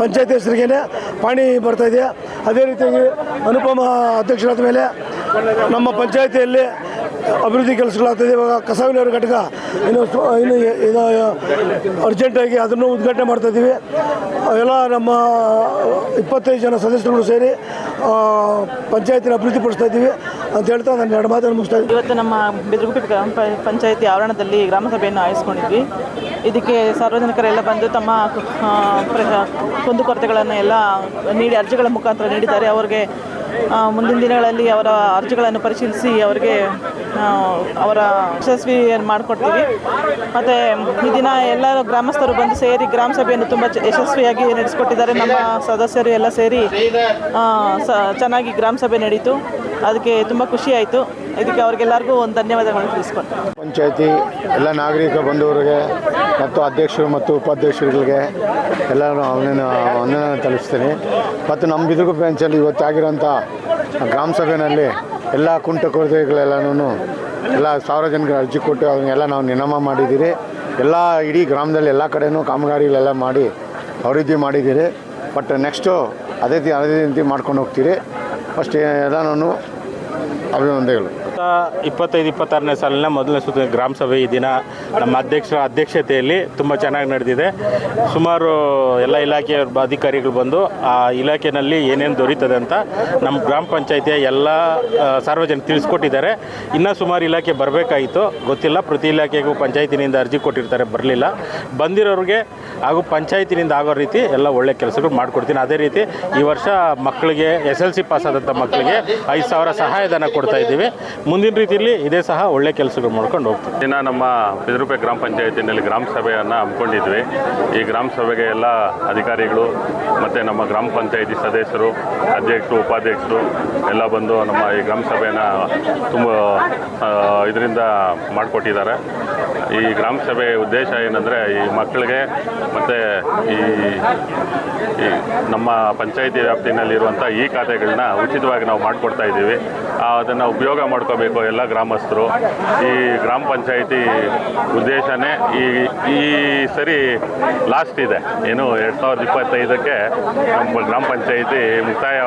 ಪಂಚಾಯತ್ ಹೆಸರಿಗೇ ಪಾಣಿ ಬರ್ತಾಯಿದೆ. ಅದೇ ರೀತಿಯಾಗಿ ಅನುಪಮ ಅಧ್ಯಕ್ಷರಾದ ಮೇಲೆ ನಮ್ಮ ಪಂಚಾಯತಿಯಲ್ಲಿ ಅಭಿವೃದ್ಧಿ ಕೆಲಸಗಳಾಗ್ತದೆ. ಇವಾಗ ಕಸ ವಿಲೇವಾರಿ ಘಟಕ ಇನ್ನು ಅರ್ಜೆಂಟಾಗಿ ಅದನ್ನು ಉದ್ಘಾಟನೆ ಮಾಡ್ತಾಯಿದ್ದೀವಿ. ಎಲ್ಲ ನಮ್ಮ 25 ಜನ ಸದಸ್ಯರುಗಳು ಸೇರಿ ಪಂಚಾಯತಿನ ಅಭಿವೃದ್ಧಿ ಪಡಿಸ್ತಾ ಇದ್ದೀವಿ ಅಂತ ಹೇಳ್ತಾ ನಾನು 2 ಮಾತನ್ನು ಮುಗಿಸ್ತಾ ಇದ್ದೀನಿ. ಇವತ್ತು ನಮ್ಮ ಬಿದರಗುಪ್ಪೆ ಗ್ರಾಮ ಪಂಚಾಯತಿ ಆವರಣದಲ್ಲಿ ಗ್ರಾಮ ಸಭೆಯನ್ನು ಆಯೋಜಿಸ್ಕೊಂಡಿದ್ವಿ. ಇದಕ್ಕೆ ಸಾರ್ವಜನಿಕರೆಲ್ಲ ಬಂದು ತಮ್ಮ ಕುಂದುಕೊರತೆಗಳನ್ನು ಎಲ್ಲ ನೀಡಿ ಅರ್ಜಿಗಳ ಮುಖಾಂತರ ನೀಡಿದ್ದಾರೆ. ಅವರಿಗೆ ಮುಂದಿನ ದಿನಗಳಲ್ಲಿ ಅವರ ಅರ್ಜಿಗಳನ್ನು ಪರಿಶೀಲಿಸಿ ಅವರಿಗೆ ಅವರ ಯಶಸ್ವಿ ಮಾಡಿಕೊಡ್ತೀವಿ. ಮತ್ತು ಈ ದಿನ ಎಲ್ಲ ಗ್ರಾಮಸ್ಥರು ಬಂದು ಸೇರಿ ಗ್ರಾಮ ಸಭೆಯನ್ನು ತುಂಬ ಯಶಸ್ವಿಯಾಗಿ ನಡೆಸಿಕೊಟ್ಟಿದ್ದಾರೆ. ನಮ್ಮ ಸದಸ್ಯರು ಎಲ್ಲ ಸೇರಿ ಚೆನ್ನಾಗಿ ಗ್ರಾಮ ಸಭೆ ನಡೀತು. ಅದಕ್ಕೆ ತುಂಬ ಖುಷಿ ಆಯಿತು. ಇದಕ್ಕೆ ಅವ್ರಿಗೆಲ್ಲರಿಗೂ ಒಂದು ಧನ್ಯವಾದಗಳನ್ನು ತಿಳಿಸ್ಕೊಡ್ತೀನಿ. ಪಂಚಾಯತಿ ಎಲ್ಲ ನಾಗರಿಕ ಬಂಧುವರಿಗೆ ಮತ್ತು ಅಧ್ಯಕ್ಷರು ಮತ್ತು ಉಪಾಧ್ಯಕ್ಷರುಗಳಿಗೆ ಎಲ್ಲರೂ ವಂದನೆ ತಲುಪಿಸ್ತೀನಿ. ಮತ್ತು ನಮ್ಮ ಬಿದರಗುಪ್ಪೆ ಪಂಚಾಯತಿ ಇವತ್ತಾಗಿರೋಂಥ ಗ್ರಾಮ ಸಭೆಯಲ್ಲಿ ಎಲ್ಲ ಕುಂಟುಕೊರತೆಗಳೆಲ್ಲನೂ ಎಲ್ಲ ಸಾರ್ವಜನಿಕರ ಅರ್ಜಿ ಕೊಟ್ಟು ಅದನ್ನೆಲ್ಲ ನಾವು ನಿರ್ಣಯ ಮಾಡಿದ್ದೀರಿ. ಎಲ್ಲ ಇಡೀ ಗ್ರಾಮದಲ್ಲಿ ಎಲ್ಲ ಕಡೆಯೂ ಕಾಮಗಾರಿಗಳೆಲ್ಲ ಮಾಡಿ ಅಭಿವೃದ್ಧಿ ಮಾಡಿದ್ದೀರಿ. ಬಟ್ ನೆಕ್ಸ್ಟು ಅದೇ ರೀತಿ ಮಾಡ್ಕೊಂಡು ಹೋಗ್ತೀರಿ. ಫಸ್ಟ್ ಎಲ್ಲನೂ ಅಭಿನಂದನೆಗಳು. 25-26ನೇ ಸಾಲಿನ ಮೊದಲನೇ ಸುತ್ತಿನ ಗ್ರಾಮ ಸಭೆ ಈ ದಿನ ನಮ್ಮ ಅಧ್ಯಕ್ಷರ ಅಧ್ಯಕ್ಷತೆಯಲ್ಲಿ ತುಂಬ ಚೆನ್ನಾಗಿ ನಡೆದಿದೆ. ಸುಮಾರು ಎಲ್ಲ ಇಲಾಖೆಯ ಅಧಿಕಾರಿಗಳು ಬಂದು ಆ ಇಲಾಖೆಯಲ್ಲಿ ಏನೇನು ದೊರೀತದೆ ಅಂತ ನಮ್ಮ ಗ್ರಾಮ ಪಂಚಾಯತಿಯ ಎಲ್ಲ ಸಾರ್ವಜನಿಕರು ತಿಳಿಸ್ಕೊಟ್ಟಿದ್ದಾರೆ. ಇನ್ನೂ ಸುಮಾರು ಇಲಾಖೆ ಬರಬೇಕಾಯಿತು, ಗೊತ್ತಿಲ್ಲ. ಪ್ರತಿ ಇಲಾಖೆಗೂ ಪಂಚಾಯತಿನಿಂದ ಅರ್ಜಿ ಕೊಟ್ಟಿರ್ತಾರೆ, ಬರಲಿಲ್ಲ. ಬಂದಿರೋರಿಗೆ ಹಾಗೂ ಪಂಚಾಯತಿನಿಂದ ಆಗೋ ರೀತಿ ಎಲ್ಲ ಒಳ್ಳೆ ಕೆಲಸಗಳು ಮಾಡಿಕೊಡ್ತೀನಿ. ಅದೇ ರೀತಿ ಈ ವರ್ಷ ಮಕ್ಕಳಿಗೆ SLC ಪಾಸ್ ಆದಂಥ ಮಕ್ಕಳಿಗೆ 5,000 ಸಹಾಯಧನ ಕೊಡ್ತಾ ಇದ್ದೀವಿ. ಮುಂದಿನ ರೀತಿಯಲ್ಲಿ ಇದೇ ಸಹ ಒಳ್ಳೆ ಕೆಲಸಗಳು ಮಾಡ್ಕೊಂಡು ಹೋಗ್ತೀವಿ. ದಿನ ನಮ್ಮ ಬಿದರಗುಪ್ಪೆ ಗ್ರಾಮ ಪಂಚಾಯತಿನಲ್ಲಿ ಗ್ರಾಮ ಸಭೆಯನ್ನು ಹಮ್ಮಿಕೊಂಡಿದ್ವಿ. ಈ ಗ್ರಾಮ ಸಭೆಗೆ ಎಲ್ಲ ಅಧಿಕಾರಿಗಳು ಮತ್ತು ನಮ್ಮ ಗ್ರಾಮ ಪಂಚಾಯತಿ ಸದಸ್ಯರು, ಅಧ್ಯಕ್ಷರು, ಉಪಾಧ್ಯಕ್ಷರು ಎಲ್ಲ ಬಂದು ನಮ್ಮ ಈ ಗ್ರಾಮ ಸಭೆಯನ್ನು ತುಂಬ ಇದರಿಂದ ಮಾಡಿಕೊಟ್ಟಿದ್ದಾರೆ. ಈ ಗ್ರಾಮ ಸಭೆ ಉದ್ದೇಶ ಏನಂದರೆ ಈ ಮಕ್ಕಳಿಗೆ ಮತ್ತು ಈ ನಮ್ಮ ಪಂಚಾಯತಿ ವ್ಯಾಪ್ತಿನಲ್ಲಿರುವಂಥ ಈ ಖಾತೆಗಳನ್ನ ಉಚಿತವಾಗಿ ನಾವು ಮಾಡಿಕೊಡ್ತಾ ಇದ್ದೀವಿ. ಅದನ್ನು ಉಪಯೋಗ ಮಾಡ್ಕೋಬೇಕು ಎಲ್ಲ ಗ್ರಾಮಸ್ಥರು. ಈ ಗ್ರಾಮ ಪಂಚಾಯತಿ ಉದ್ದೇಶನೇ ಈ ಸರಿ ಲಾಸ್ಟ್ ಇದೆ, ಏನು 2025ಕ್ಕೆ ನಮ್ಮ ಗ್ರಾಮ ಪಂಚಾಯತಿ ಮುಕ್ತಾಯ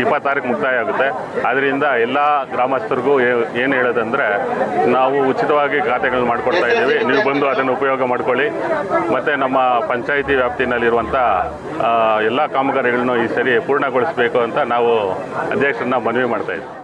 26ಕ್ಕೆ ಮುಕ್ತಾಯ ಆಗುತ್ತೆ. ಆದ್ದರಿಂದ ಎಲ್ಲ ಗ್ರಾಮಸ್ಥರಿಗೂ ಏನು ಹೇಳೋದಂದರೆ, ನಾವು ಉಚಿತವಾಗಿ ಖಾತೆಗಳನ್ನ ಮಾಡಿಕೊಡ್ತಾ ಇದ್ದೀವಿ. ನೀವು ಬಂದು ಅದನ್ನು ಉಪಯೋಗ ಮಾಡ್ಕೊಳ್ಳಿ. ಮತ್ತು ನಮ್ಮ ಪಂಚಾಯತಿ ವ್ಯಾಪ್ತಿನಲ್ಲಿರುವಂಥ ಎಲ್ಲ ಕಾಮಗಾರಿಗಳನ್ನು ಈ ಸರಿ ಪೂರ್ಣಗೊಳಿಸಬೇಕು ಅಂತ ನಾವು ಅಧ್ಯಕ್ಷರನ್ನ ಮನವಿ ಮಾಡ್ತಾ ಇದ್ದೀವಿ.